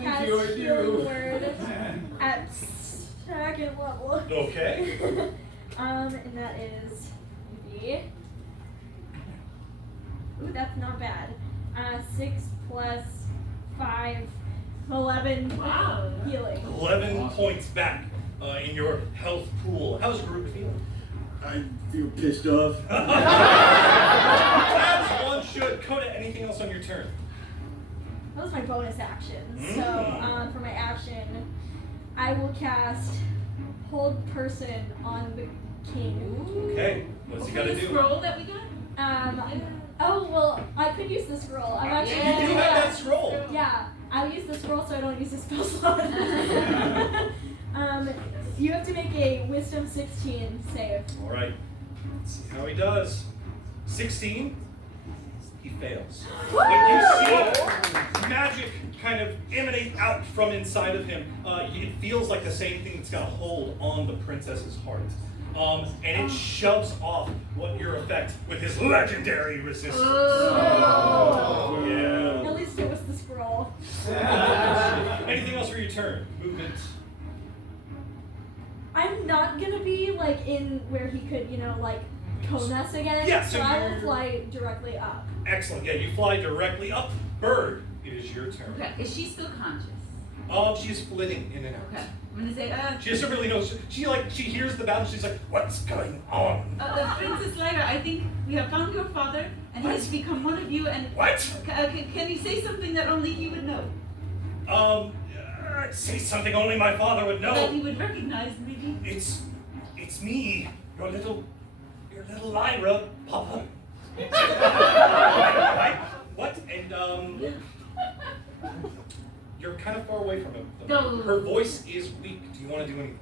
Cast Enjoy healing you. word at second level. Okay. And that is the. Ooh, that's not bad. 6 plus 5, 11 Wow. healing. 11 points back in your health pool. How's Garuk feeling? I feel pissed off. As one should. Coda, anything else on your turn? That was my bonus action. Mm. So for my action, I will cast Hold Person on the king. Okay. What's he got to The do? scroll that we got? Oh well, I could use the scroll. I'm actually You do have that scroll. Yeah, I'll use the scroll so I don't use the spell slot. You have to make a Wisdom 16 save. All right. Let's see how he does. 16. He fails. But you see magic kind of emanate out from inside of him. It feels like the same thing that's got a hold on the princess's heart. And it shoves off what your effect with his legendary resistance. Oh. Yeah. At least it was the scroll. Anything else for your turn? Movement. I'm not gonna be like in where he could, like cone us again. Yeah, so I will you're- fly directly up. Excellent. Yeah, you fly directly up. Bird, it is your turn. Okay. Is she still conscious? She's flitting in and out. Okay. I'm gonna say, She doesn't really know. She hears the battle. She's like, "What's going on?" Princess Lyra, I think we have found your father, and he has become one of you. And What? Can you say something that only he would know? Say something only my father would know. That he would recognize, maybe. It's me, your little Lyra, Papa. What? And you're kind of far away from him. Go. Her voice is weak. Do you want to do anything?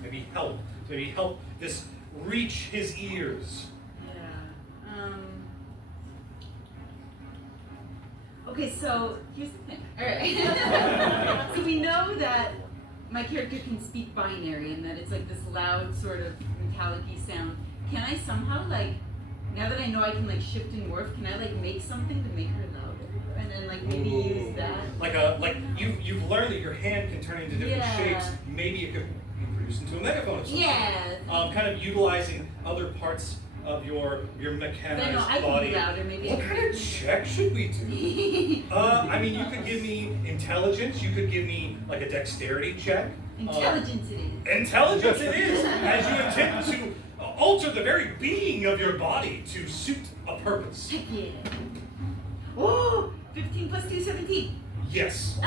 Maybe help. Maybe help this reach his ears. Yeah. Okay, so here's the thing. All right. So we know that my character can speak binary, and that it's like this loud sort of metallic-y sound. Can I somehow now that I know I can shift and morph, can I make something to make her louder? And then maybe use that? You've learned that your hand can turn into different shapes. Maybe it could be produced into a megaphone of some sort. Yeah. Kind of utilizing other parts of your mechanized I can body. be louder, maybe. What kind of check should we do? You could give me intelligence. You could give me a dexterity check. Intelligence it is. Intelligence it is, as you attempt to alter the very being of your body to suit a purpose. Heck yeah. Oh, 15 plus 2, 17. Yes.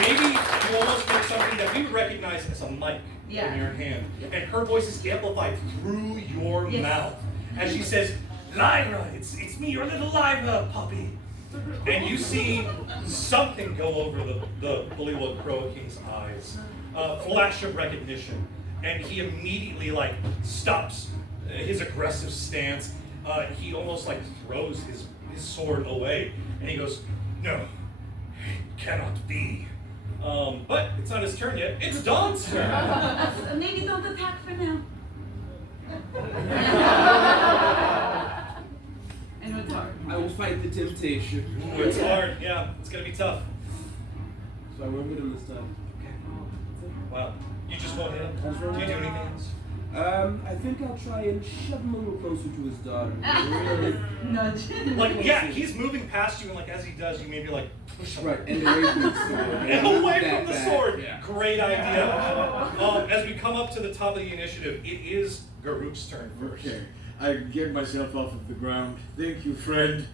Maybe you almost make something that we would recognize as a mic in your hand. And her voice is amplified through your mouth. As she says, Lyra, it's me, your little Lyra puppy. And you see something go over the Bullywug Crow King's eyes. Flash of recognition. And he immediately stops his aggressive stance. He almost throws his sword away. And he goes, "No, it cannot be." But it's not his turn yet. It's Dawn's turn. Maybe don't attack for now. I know it's hard. I will fight the temptation. Ooh, it's hard. Yeah, it's gonna be tough. So I won't hit him this time. Okay. Wow. You just won't hit him? Do you do anything else? I think I'll try and shove him a little closer to his daughter. Nudge. He's moving past you, and as he does, you maybe push him. Right, and away from the sword. And away from the sword. Yeah. Great idea. As we come up to the top of the initiative, it is Garuk's turn first. Okay, I get myself off of the ground. Thank you, friend.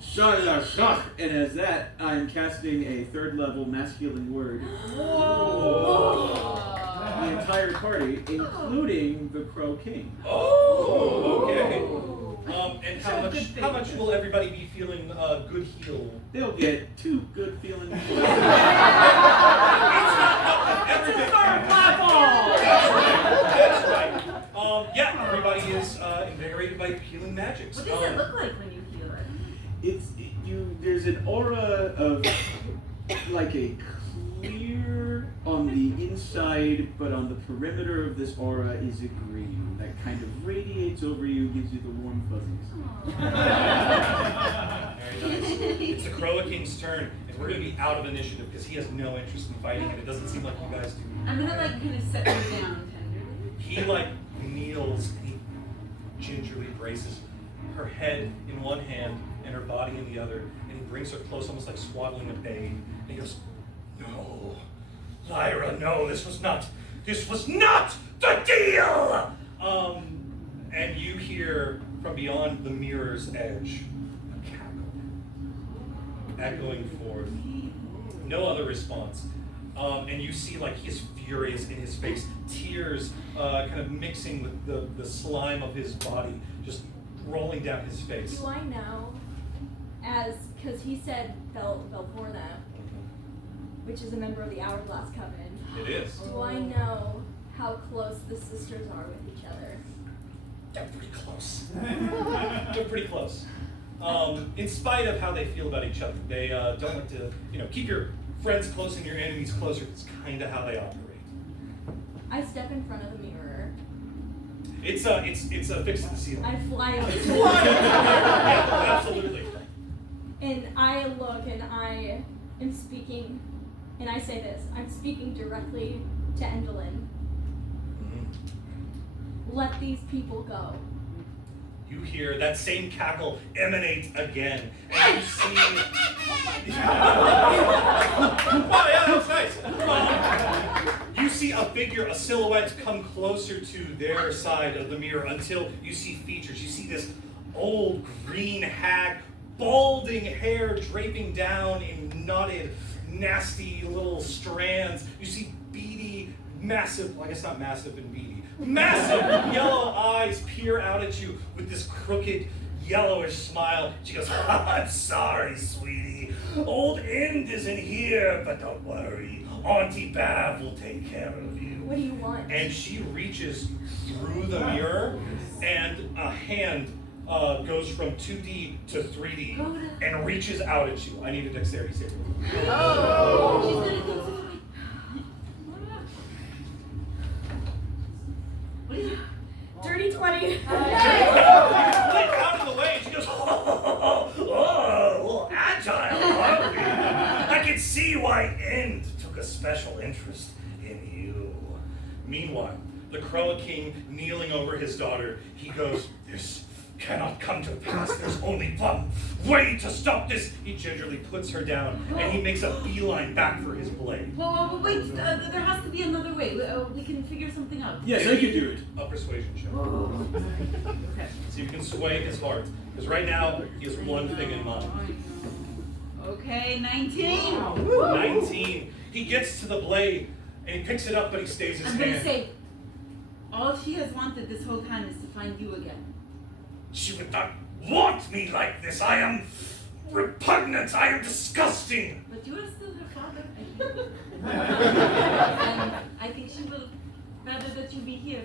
Shalasha. And as that, I'm casting a 3rd level mass healing word. Whoa. The entire party, including the Crow King. Oh, okay. And how much will everybody be feeling good heal? They'll get 2 good feelings. It's not everybody. That's right. Everybody is invigorated by healing magics. What does it look like when you heal it? There's an aura of a clear on the inside, but on the perimeter of this aura is a green that kind of radiates over you, gives you the warm fuzzies. Very nice. It's the Crow King's turn, and we're going to be out of initiative because he has no interest in fighting, and it doesn't seem like you guys do. I'm gonna kind of set her down tenderly. He kneels and he gingerly braces her head in one hand and her body in the other, and he brings her close, almost like swaddling a babe. And he goes, "No, Lyra, no, this was not the deal." And you hear from beyond the mirror's edge a cackle echoing forth. No other response. And you see he's furious in his face, tears kind of mixing with the slime of his body, just rolling down his face. Do I know, because he said Velvorna, which is a member of the Hourglass Coven. It is. Do I know how close the sisters are with each other? They're pretty close. They're pretty close. In spite of how they feel about each other, they don't like to, keep your friends close and your enemies closer. It's kind of how they operate. I step in front of the mirror. It's affixed to the ceiling. I fly up. Yeah, absolutely. And I look and I am speaking And I say this, I'm speaking directly to Endelin. Let these people go. You hear that same cackle emanate again, and you see. Oh yeah, that's nice. You see a figure, a silhouette, come closer to their side of the mirror until you see features. You see this old green hag, balding hair draping down in knotted, nasty little strands. You see beady, massive, well, I guess not massive and beady. Massive yellow eyes peer out at you with this crooked, yellowish smile. She goes, I'm sorry, sweetie. Old End isn't here, but don't worry. Auntie Bav will take care of you. What do you want? And she reaches through the mirror, and a hand goes from 2D to 3D Coda. and reaches out at you. I need a dexterity save. Oh, she's gonna go. Dirty 20. Out of the way, and she goes, oh, a little agile, aren't we? I can see why End took a special interest in you. Meanwhile, the Crow King kneeling over his daughter, he goes, this cannot come to pass. There's only one way to stop this. He gingerly puts her down, and he makes a beeline back for his blade. Whoa, wait, there has to be another way. We can figure something out. Yes, I can do it. A persuasion check. Okay. See if you can sway his heart. Because right now, he has one thing in mind. Okay, 19. 19. He gets to the blade, and he picks it up, but he stays his I'm hand. gonna say, all she has wanted this whole time is to find you again. She would not want me like this. I am repugnant. I am disgusting. But you are still her father, I think. And I think she will rather that you be here.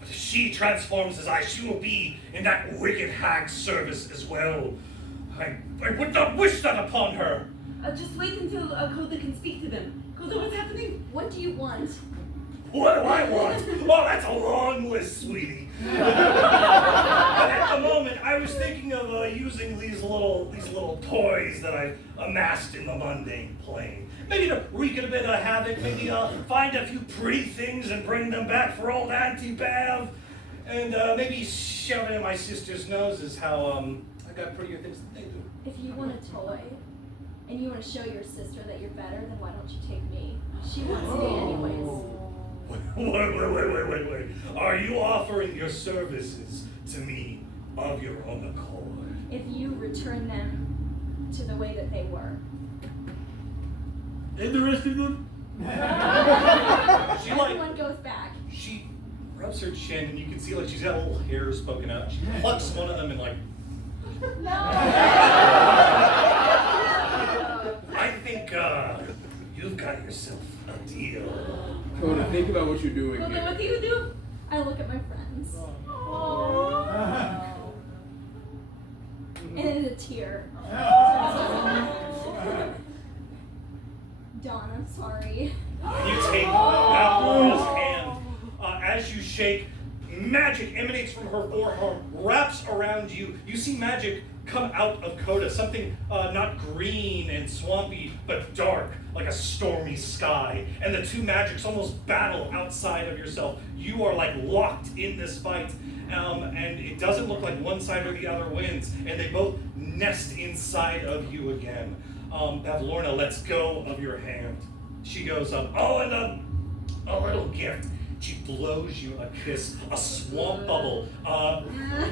But if she transforms as I, she will be in that wicked hag's service as well. I would not wish that upon her. Just wait until Coda can speak to them. Coda, what's happening? What do you want? What do I want? Oh, that's a long list, sweetie. But at the moment, I was thinking of using these little toys that I've amassed in the mundane plane. Maybe to wreak a bit of havoc. Maybe find a few pretty things and bring them back for old Auntie Bav. And maybe shove it in my sister's noses how I got prettier things than they do. If you want a toy, and you want to show your sister that you're better, then why don't you take me? She wants me anyways. Wait. Are you offering your services to me of your own accord? If you return them to the way that they were. And the rest of them? Everyone goes back. She rubs her chin, and you can see like she's got little hairs poking out. She plucks one of them and like, No! I think you've got yourself a deal. Coda, think about what you're doing Coda, here. what do you do? I look at my friends. And it's a tear. Dawn, I'm sorry. You take Valhora's hand. As you shake, magic emanates from her forearm, wraps around you. You see magic come out of Coda, something not green and swampy, but dark, like a stormy sky. And the two magics almost battle outside of yourself. You are like locked in this fight, and it doesn't look like one side or the other wins, and they both nest inside of you again. Bavlorna lets go of your hand. She goes up, and a little gift. She blows you a kiss. A swamp bubble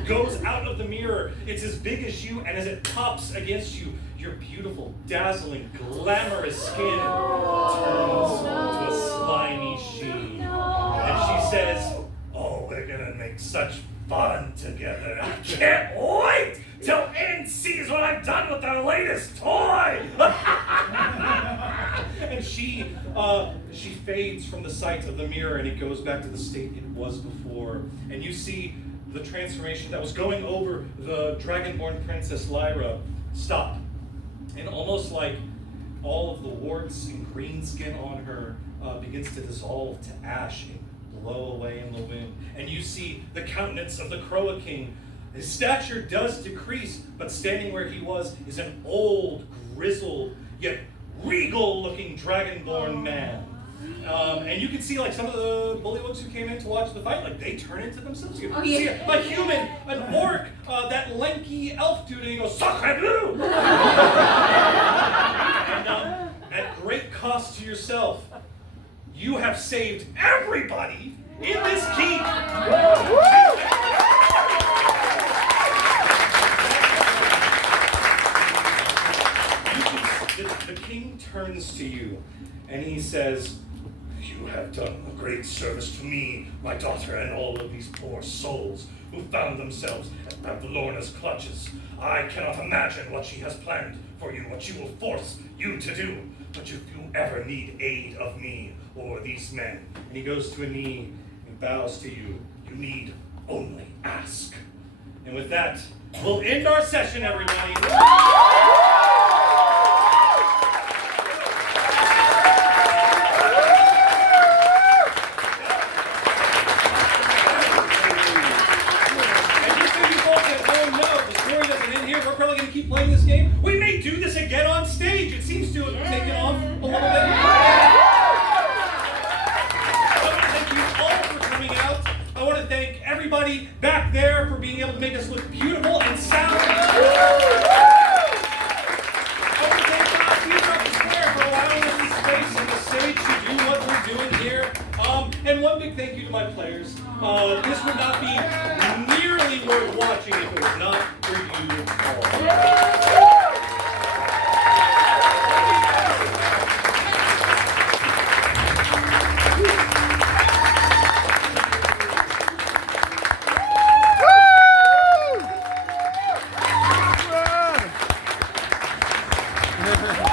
goes out of the mirror. It's as big as you, and as it pops against you, your beautiful, dazzling, glamorous skin turns to a slimy sheen. And she says, oh, we're gonna make such fun together. I can't wait till End sees what I've done with our latest toy. And she fades from the sight of the mirror, and it goes back to the state it was before. And you see the transformation that was going over the Dragonborn Princess Lyra stop. And almost like all of the warts and green skin on her begins to dissolve to ash and blow away in the wind. And you see the countenance of the Croa King. His stature does decrease, but standing where he was is an old, grizzled, yet regal-looking dragonborn man. And you can see like some of the bullywugs who came in to watch the fight, like they turn into themselves. You can see a human, an orc, that lanky elf dude, and he goes, "Sacre bleu!" And at great cost to yourself, you have saved everybody in this keep. The king turns to you and he says, "You have done a great service to me, my daughter, and all of these poor souls who found themselves at Lorna's clutches. I cannot imagine what she has planned for you, what she will force you to do. But if you ever need aid of me or these men," and he goes to a knee and bows to you, "you need only ask." And with that, we'll end our session, everybody. We're probably going to keep playing this game. We may do this again on stage. It seems to have taken off a little bit. I want to thank you all for coming out. I want to thank everybody back there for being able to make us look beautiful and sound. I want to thank Theater Up the Square for allowing us the space and the stage to do what we're doing here. And one big thank you to my players. This would not be nearly worth watching if it was not for you all. Woo!